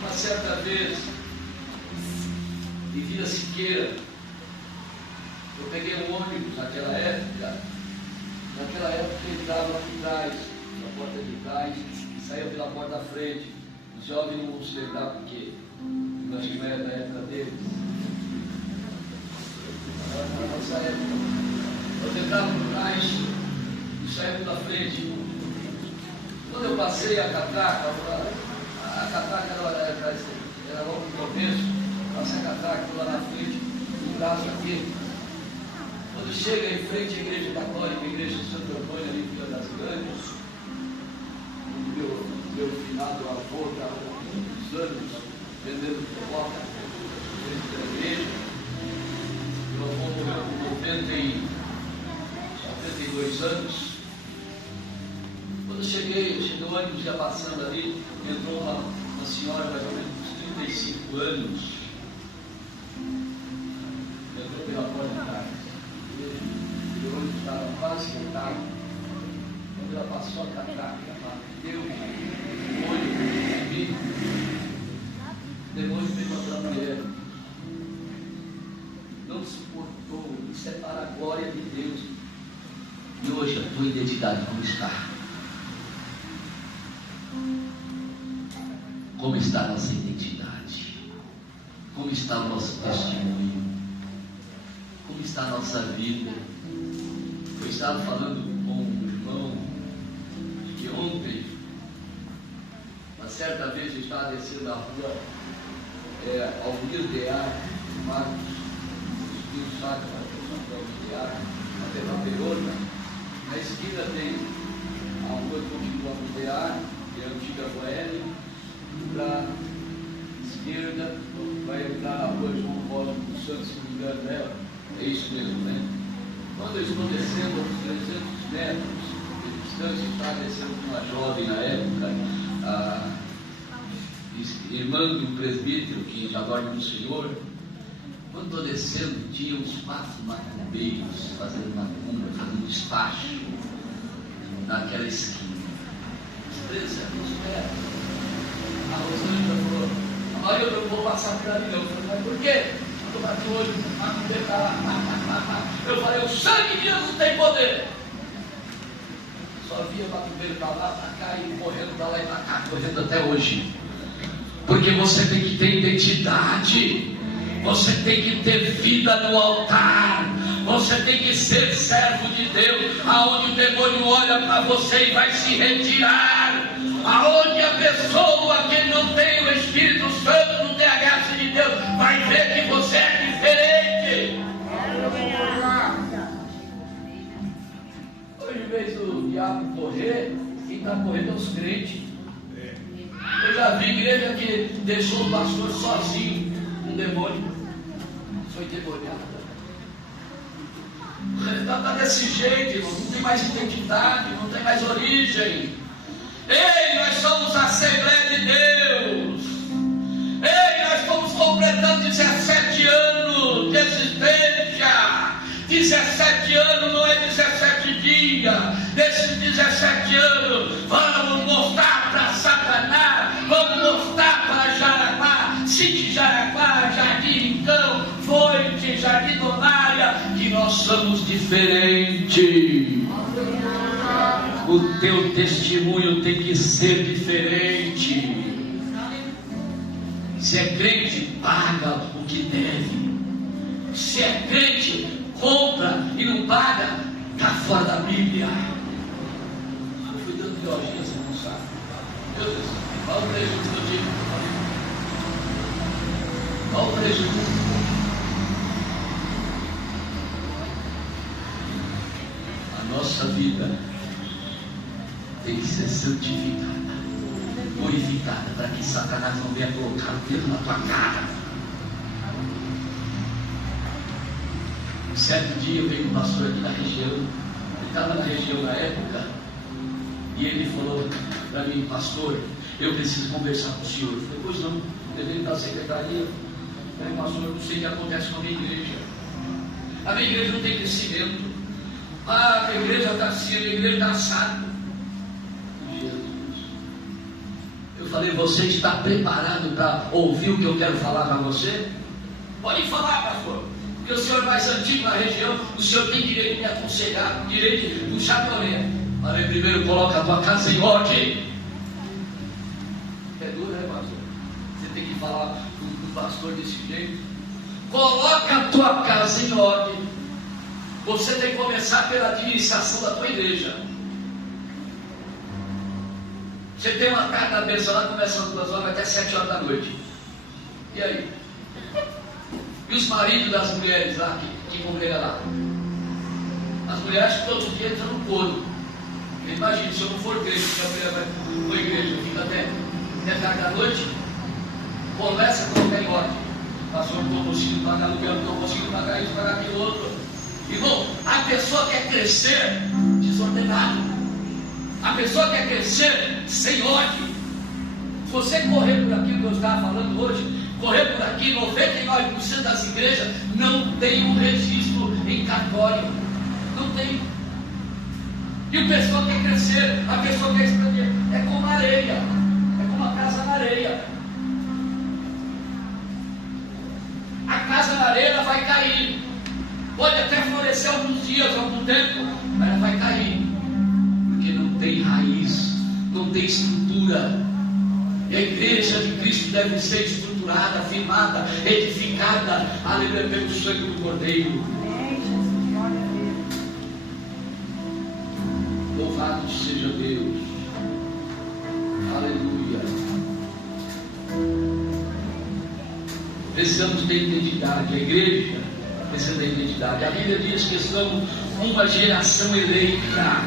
uma certa vez, em Vila Siqueira, eu peguei um ônibus naquela época ele entrava aqui atrás, na porta de trás, e saía pela porta da frente. Os jovens não vão se lembrar porque eu acho que não era da época deles. Agora na nossa época, nós entrávamos por trás e saíamos pela frente. Quando eu passei a catraca era logo no começo, passei a catraca lá na frente, no braço aqui. Quando chega em frente à igreja católica, a igreja de Santo Antônio, ali em Vila das Grandes, meu finado avô estava com muitos anos vendendo pipoca dentro da igreja. Meu avô morreu com 92 anos. Quando eu cheguei o ônibus ia passando ali, entrou uma senhora mais ou menos uns 35 anos, entrou pela porta de trás. O ônibus estava quase sentado. Quando ela passou a catraca, ela bateu o olho em mim. O demônio veio para a mulher. Não suportou. Isso é para a glória de Deus. E hoje a tua identidade como está? Como está a nossa identidade? Como está o nosso testemunho? Como está a nossa vida? Eu estava falando com um irmão que ontem, uma certa vez eu estava descendo a rua Almir Dear, Marcos, Espírito Santo, Almir Dear, até na Perona. Na esquina tem a rua que continua Almir Dear, que é a antiga Goiânia. Para a esquerda, vai entrar na rua João Cosme dos Santos, se não me engano, né? É isso mesmo, né? Quando eu estou descendo uns 300 metros de distância, estava descendo com uma jovem na época, a irmã do presbítero, que já dorme com o Senhor. Quando estou descendo, tinha uns 4 macumbeiros fazendo macumba, fazendo despacho naquela esquina. Uns 300 metros. A Rosângela falou: Maria, eu não vou passar por ali não. Eu falei: mas por quê? Eu bati o olho, a mulher está lá. Eu falei: o sangue de Jesus tem poder. Só via macumbeiro para lá, para cá, e correndo para lá e para cá, correndo até hoje. Porque você tem que ter identidade, você tem que ter vida no altar, você tem que ser servo de Deus, aonde o demônio olha para você e vai se retirar. Aonde a pessoa que não tem o Espírito Santo, não tem a graça de Deus, vai ver que você é diferente. Hoje, em vez do diabo correr, quem está correndo é os crentes. Eu já vi igreja que deixou o pastor sozinho, um demônio, foi demoniado. O resultado está desse jeito, irmão. Não tem mais identidade, não tem mais origem. Ei, nós somos a Assembleia de Deus. Ei, nós estamos completando 17 anos de existência. 17 anos não é 17 dias. Desses 17 anos, vamos mostrar para Satanás, vamos mostrar para Jaraguá, Sítio Jaraguá, Jardim Rincão, Foite, Jardim Donária, que nós somos diferentes. O teu testemunho tem que ser diferente. Se é crente, paga o que deve. Se é crente, compra e não paga, está fora da Bíblia. Eu fui dando teologia, você não sabe. Meu Deus, olha o prejuízo que eu tive. Olha o prejuízo. A nossa vida tem que ser santificada, purificada, para que Satanás não venha colocar o dedo na tua cara. Um certo dia eu veio um pastor aqui na região, ele estava na região na época, e ele falou para mim: pastor, eu preciso conversar com o senhor. Eu falei: pois não, levei para a secretaria. Eu falei: pastor, eu não sei o que acontece com a minha igreja. A minha igreja não tem crescimento. A igreja está assim, a igreja está assada. Eu falei: você está preparado para ouvir o que eu quero falar para você? Pode falar, pastor, porque o senhor é mais antigo na região, o senhor tem direito de me aconselhar, direito de puxar minha orelha. Falei: primeiro coloca a tua casa em ordem. É duro, né, pastor? Você tem que falar com o pastor desse jeito. Coloca a tua casa em ordem. Você tem que começar pela administração da tua igreja. Você tem uma carta abençoada, começa às 2 horas até 7 horas da noite. E aí? E os maridos das mulheres lá que congregam lá? As mulheres que todos os dias entram no coro. Imagina, se eu não for crente, que a mulher vai para a igreja, fica até tarde da noite, começa a colocar em ordem. Pastor, não estou conseguindo pagar aluguel, não estou conseguindo pagar isso, pagar aquilo outro. Irmão, a pessoa quer crescer desordenado. A pessoa quer crescer sem ordem. Se você correr por aquilo que eu estava falando hoje, correr por aqui, 99% das igrejas não tem um registro em cartório. Não tem. E a pessoa quer crescer, a pessoa quer expandir. É como areia, é como a casa na areia. A casa na areia vai cair. Pode até florescer alguns dias, algum tempo, mas ela vai cair. Porque não tem raiz, não tem estrutura. E a igreja de Cristo deve ser estruturada, firmada, edificada, aleluia, pelo sangue do Cordeiro. Louvado seja Deus. Aleluia. Precisamos ter identidade. A igreja precisa ter identidade. A Bíblia diz que somos uma geração eleita.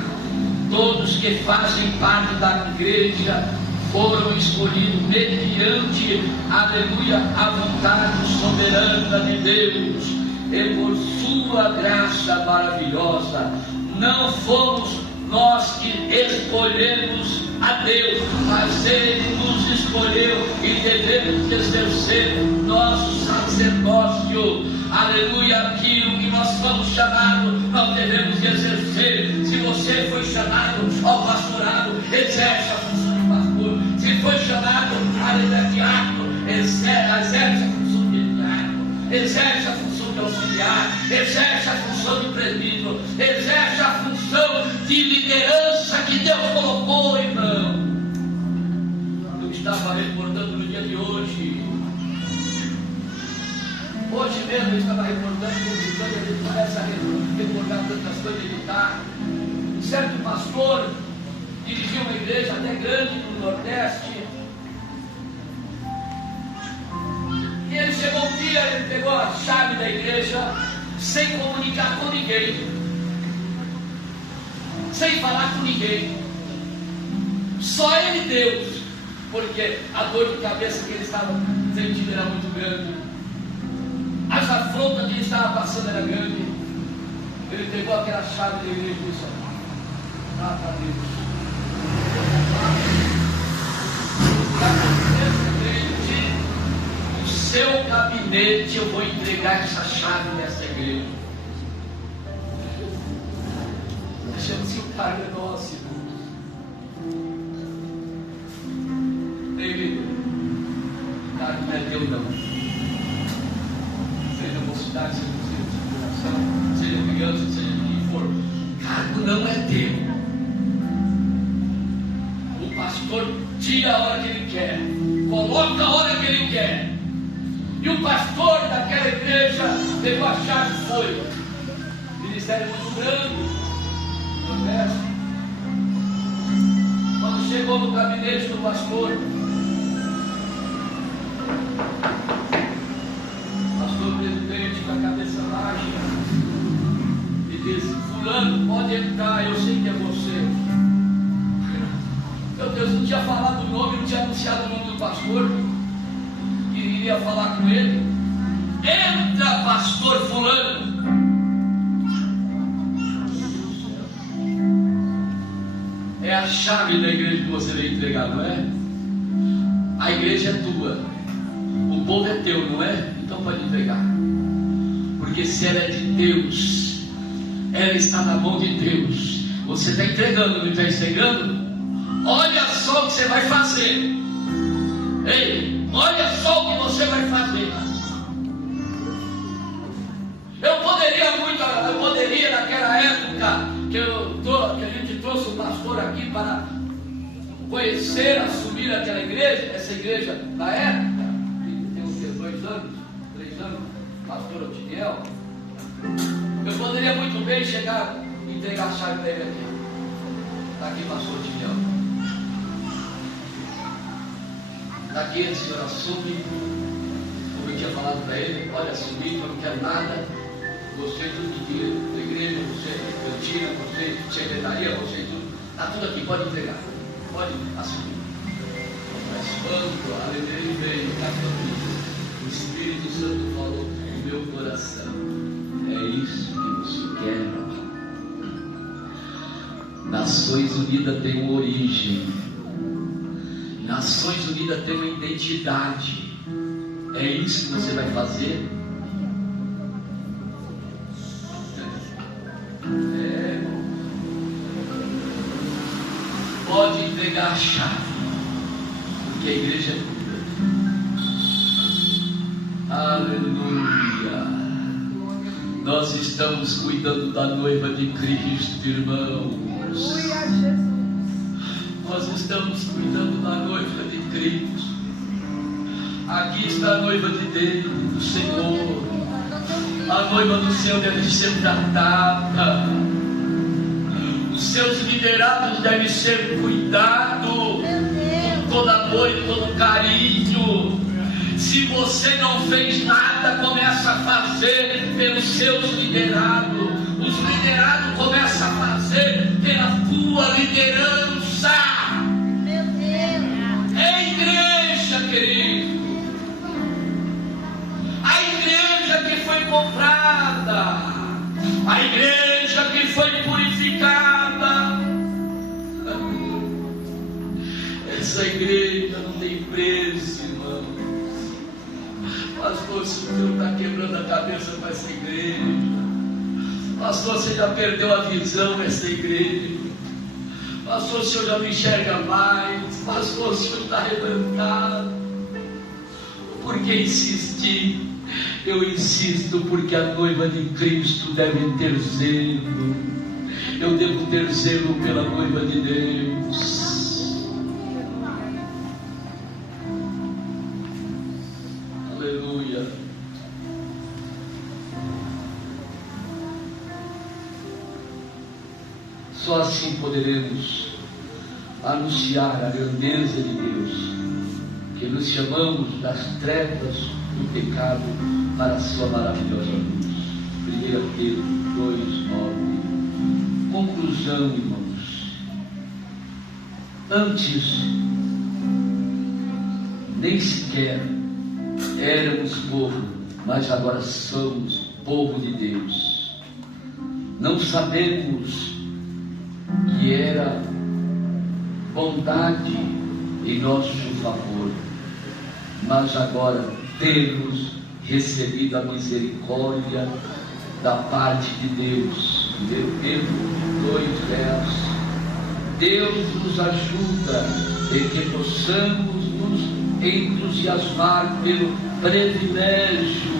Todos que fazem parte da igreja foram escolhidos mediante, aleluia, a vontade soberana de Deus, e por sua graça maravilhosa. Não fomos nós que escolhemos a Deus, mas Ele nos escolheu e devemos exercer nosso sacerdócio. Aleluia, aquilo que nós fomos chamados, nós devemos exercer. Se você foi chamado ao pastorado, exerce a função de pastor. Se foi chamado a diácono, exerce a função de diácono, exerce a função de auxiliar, exerce a função de presbítero, exerce a função de liderança que Deus colocou, irmão. Eu estava reportando no dia de hoje. Hoje mesmo eu estava reportando, quando a gente começa a reportar tantas coisas de editar. Um certo pastor dirigiu uma igreja até grande no Nordeste. E ele chegou um dia, ele pegou a chave da igreja sem comunicar com ninguém, sem falar com ninguém. Só ele e Deus, porque a dor de cabeça que ele estava sentindo era muito grande. As afrontas que ele estava passando era grande. Ele pegou aquela chave da igreja e disse: ah, para Deus. No seu gabinete eu vou entregar essa chave dessa igreja. Achamos-se o cargo é nosso, irmãos. Ei, líder, o cargo não é teu, não. Seja mocidade, seja coração, seja cargo não é teu. O pastor tira a hora que ele quer, coloca a hora que ele quer. E o pastor daquela igreja pegou a chave e foi. Ministério muito grande. Quando chegou no gabinete do pastor presidente com a cabeça baixa, e disse: fulano, pode entrar, eu sei que é você. Meu Deus, não tinha falado o nome, não tinha anunciado o nome do pastor que iria falar com ele. Entra, pastor fulano. É a chave da igreja que você veio entregar, não é? A igreja é tua, o povo é teu, não é? Então pode entregar, porque se ela é de Deus, ela está na mão de Deus. Você está entregando, não está entregando? Olha só o que você vai fazer. Ei, olha só o que você vai fazer. Eu poderia naquela época que a gente trouxe o pastor aqui para conhecer, assumir aquela igreja, essa igreja na época, que tem uns 2 anos, 3 anos, pastor Otiniel. Eu poderia muito bem chegar e entregar a chave para ele aqui. Está aqui, pastor Otiniel. Está aqui, o senhor assume. Como eu tinha falado para ele, pode assumir, eu não quero nada. Você tudo dinheiro da igreja, você cantina, você secretaria, você tudo. Está tudo aqui, pode entregar. Pode assumir. Mas quando a alegria veio, o Espírito Santo falou no meu coração: é isso que você quer. Nações Unidas tem uma origem, Nações Unidas tem uma identidade. É isso que você vai fazer? Pode entregar a chave, porque a igreja é tua. Aleluia. Nós estamos cuidando da noiva de Cristo, irmãos. Nós estamos cuidando da noiva de Cristo. Aqui está a noiva de Deus, do Senhor. A noiva do Senhor deve ser tratada. Os seus liderados devem ser cuidados com todo amor e todo carinho. Se você não fez nada, começa a fazer pelos seus liderados. Os liderados começam a fazer pela tua liderança. Meu Deus. É igreja, querido. A igreja que foi comprada, a igreja que foi purificada. Essa igreja não tem preço, irmão. Pastor, se o Senhor está quebrando a cabeça com essa igreja. Pastor, você já perdeu a visão dessa igreja. Pastor, o Senhor já não enxerga mais. Pastor, o Senhor está arrebentado. Por que insistir? Eu insisto porque a noiva de Cristo deve ter zelo. Eu devo ter zelo pela noiva de Deus. Aleluia. Só assim poderemos anunciar a grandeza de Deus, que nos chamamos das trevas do pecado para a sua maravilhosa luz. 1 Pedro 2:9. Conclusão, irmãos. Antes, nem sequer éramos povo, mas agora somos povo de Deus. Não sabemos que era bondade em nosso favor, mas agora temos recebido a misericórdia da parte de Deus. Pedro 2:10. Deus nos ajuda em que possamos nos entusiasmar pelo privilégio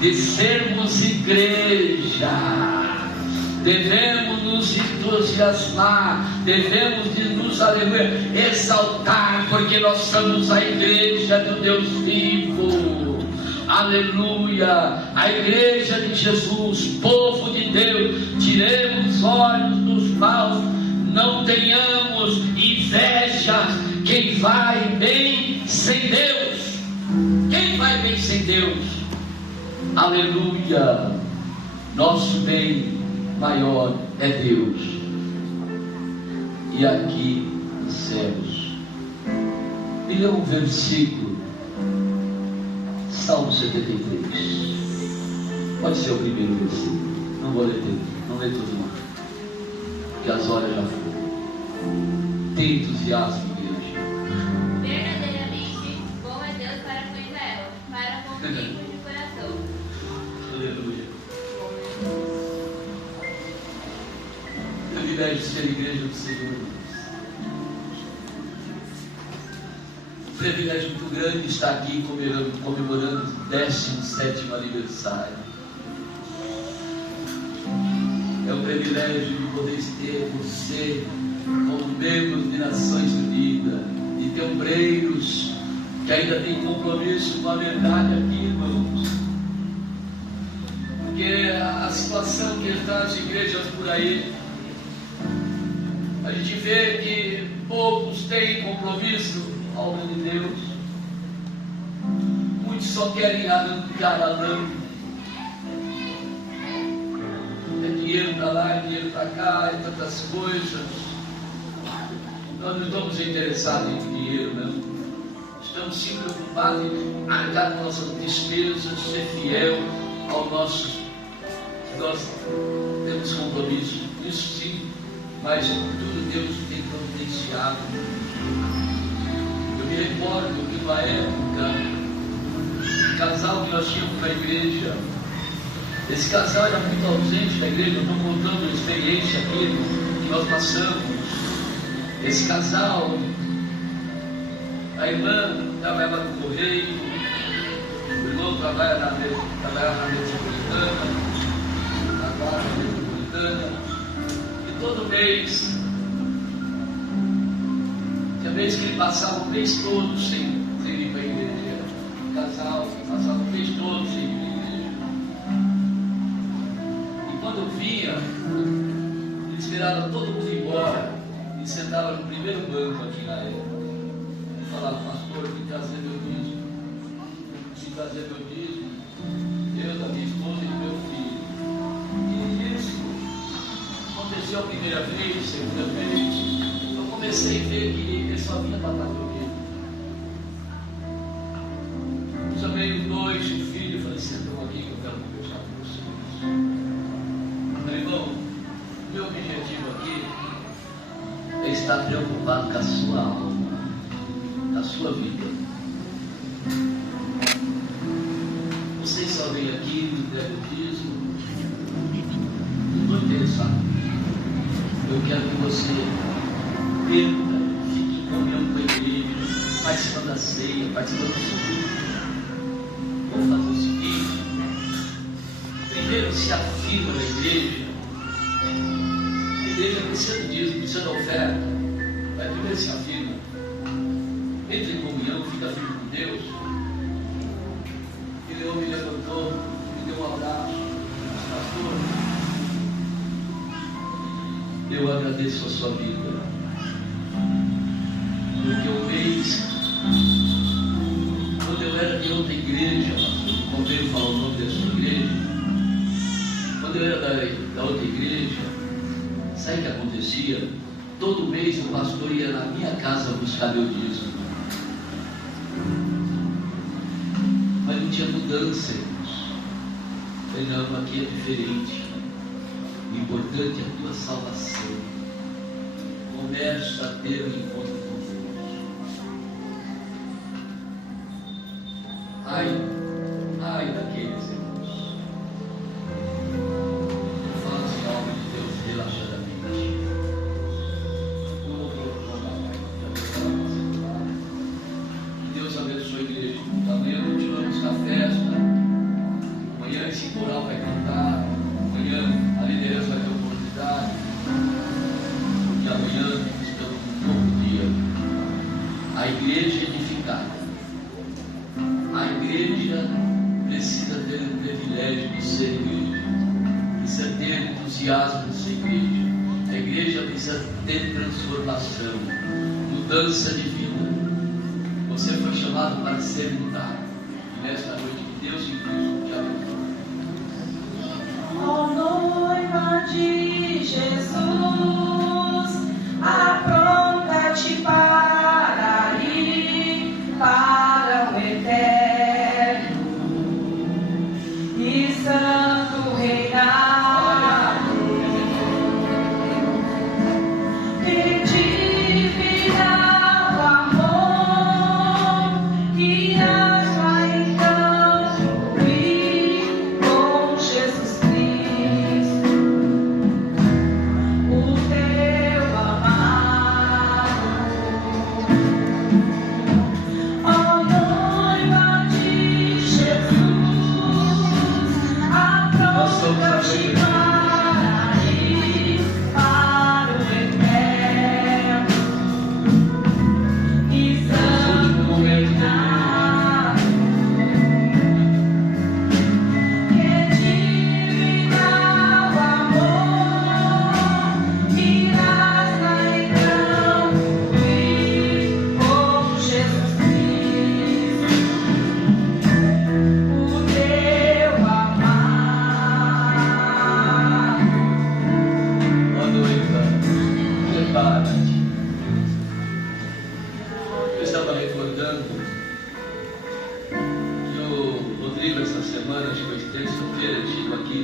de sermos igreja. Devemos nos entusiasmar, devemos de nos exaltar, porque nós somos a igreja do Deus vivo. Aleluia, a igreja de Jesus, povo de Deus. Tiremos os olhos dos maus, não tenhamos inveja. Quem vai bem sem Deus? Quem vai bem sem Deus? Aleluia, nosso bem maior é Deus, e aqui nos céus. Me lê um versículo, Salmo 73. Pode ser o primeiro versículo. Não vou ler tudo, não lê tudo não, porque as horas já foram. Tem entusiasmo, igreja. Verdadeiramente, bom é Deus para com Israel, para com os ricos de coração. Aleluia. Privilégio de ser igreja do Senhor. Privilégio muito grande estar aqui comemorando o 17º aniversário. É um privilégio de poder ter você como membros de Nações Unidas, de ter obreiros que ainda têm compromisso com a verdade aqui, irmãos. Porque a situação que está as igrejas por aí, a gente vê que poucos têm compromisso com a obra de Deus. Muitos só querem arrancar a lã. É dinheiro para lá, é dinheiro para cá, é tantas coisas. Nós não estamos interessados em dinheiro, não. Estamos sim preocupados em arcar com nossas despesas, ser fiel ao nosso. Nós temos compromisso, isso sim. Mas tudo Deus tem providenciado. Eu me recordo que uma época, um casal que nós tínhamos na igreja, esse casal era muito ausente da igreja. Eu estou contando a experiência aqui que nós passamos. Esse casal, a irmã trabalhava no correio, o irmão trabalha na metropolitana, na guarda metropolitana. Todo mês, tinha vez que ele passava o mês todo sem ir para a igreja. O casal passava o mês todo sem ir para a igreja. E quando eu vinha, eles esperavam todo mundo ir embora e sentavam no primeiro banco aqui na época. E falavam: pastor, vim trazer meu dízimo. Vim trazer meu dízimo. Eu, da minha esposa e do meu filho. E isso aconteceu a primeira vez, a segunda vez. Eu comecei a ver que ele só vinha para trás do quê? Chamei os dois, o filho, falei: sentam aqui que eu quero conversar com vocês. Meu irmão, meu objetivo aqui é estar preocupado com a sua alma, com a sua vida. Vocês só vêm aqui, me devem o dízimo. Não estou interessado. Eu quero que você perca, fique em comunhão com a igreja, participando da ceia, participando do culto. Vamos fazer o seguinte: primeiro se afirma na igreja. A igreja precisa do dízimo, precisa da oferta. Mas primeiro se afirma. Entra em comunhão, fica firme com Deus. E Ele me levantou, me deu um abraço. Pastor, eu agradeço a sua vida, porque o mês, quando eu era de outra igreja, o convênio fala o nome da sua igreja, quando eu era da outra igreja, sabe o que acontecia? Todo mês o pastor ia na minha casa buscar meu dízimo, mas não tinha mudança, irmãos. Eu falei: não, aqui é diferente. O importante é a tua salvação. Começa a ter um encontro com Deus. Ai daqueles irmãos que fazem a obra de Deus relaxadamente. Eu vou colocar que Deus abençoe a igreja. Amanhã continuamos com a festa. Amanhã esse coral vai cantar. Amanhã a liderança vai ter oportunidade. dessa igreja. A igreja precisa ter transformação, mudança de vida. Você foi chamado para ser mudado. E nesta noite, que Deus em Cristo te abençoe. Ó noiva de Jesus, apronta-te para ir para o eterno e santo reinado. Que divina o amor, irás lá então ir com Jesus Cristo, o teu amado. Ó noiva de Jesus, apronta-te para ir para o eterno e santo reinado. Que divina o amor, irás lá então ir com Jesus Cristo, o teu amado. Ó noiva, prepara-te. Eu estava recordando que o Rodrigo, essa semana, acho que foi terça-feira, ele chegou aqui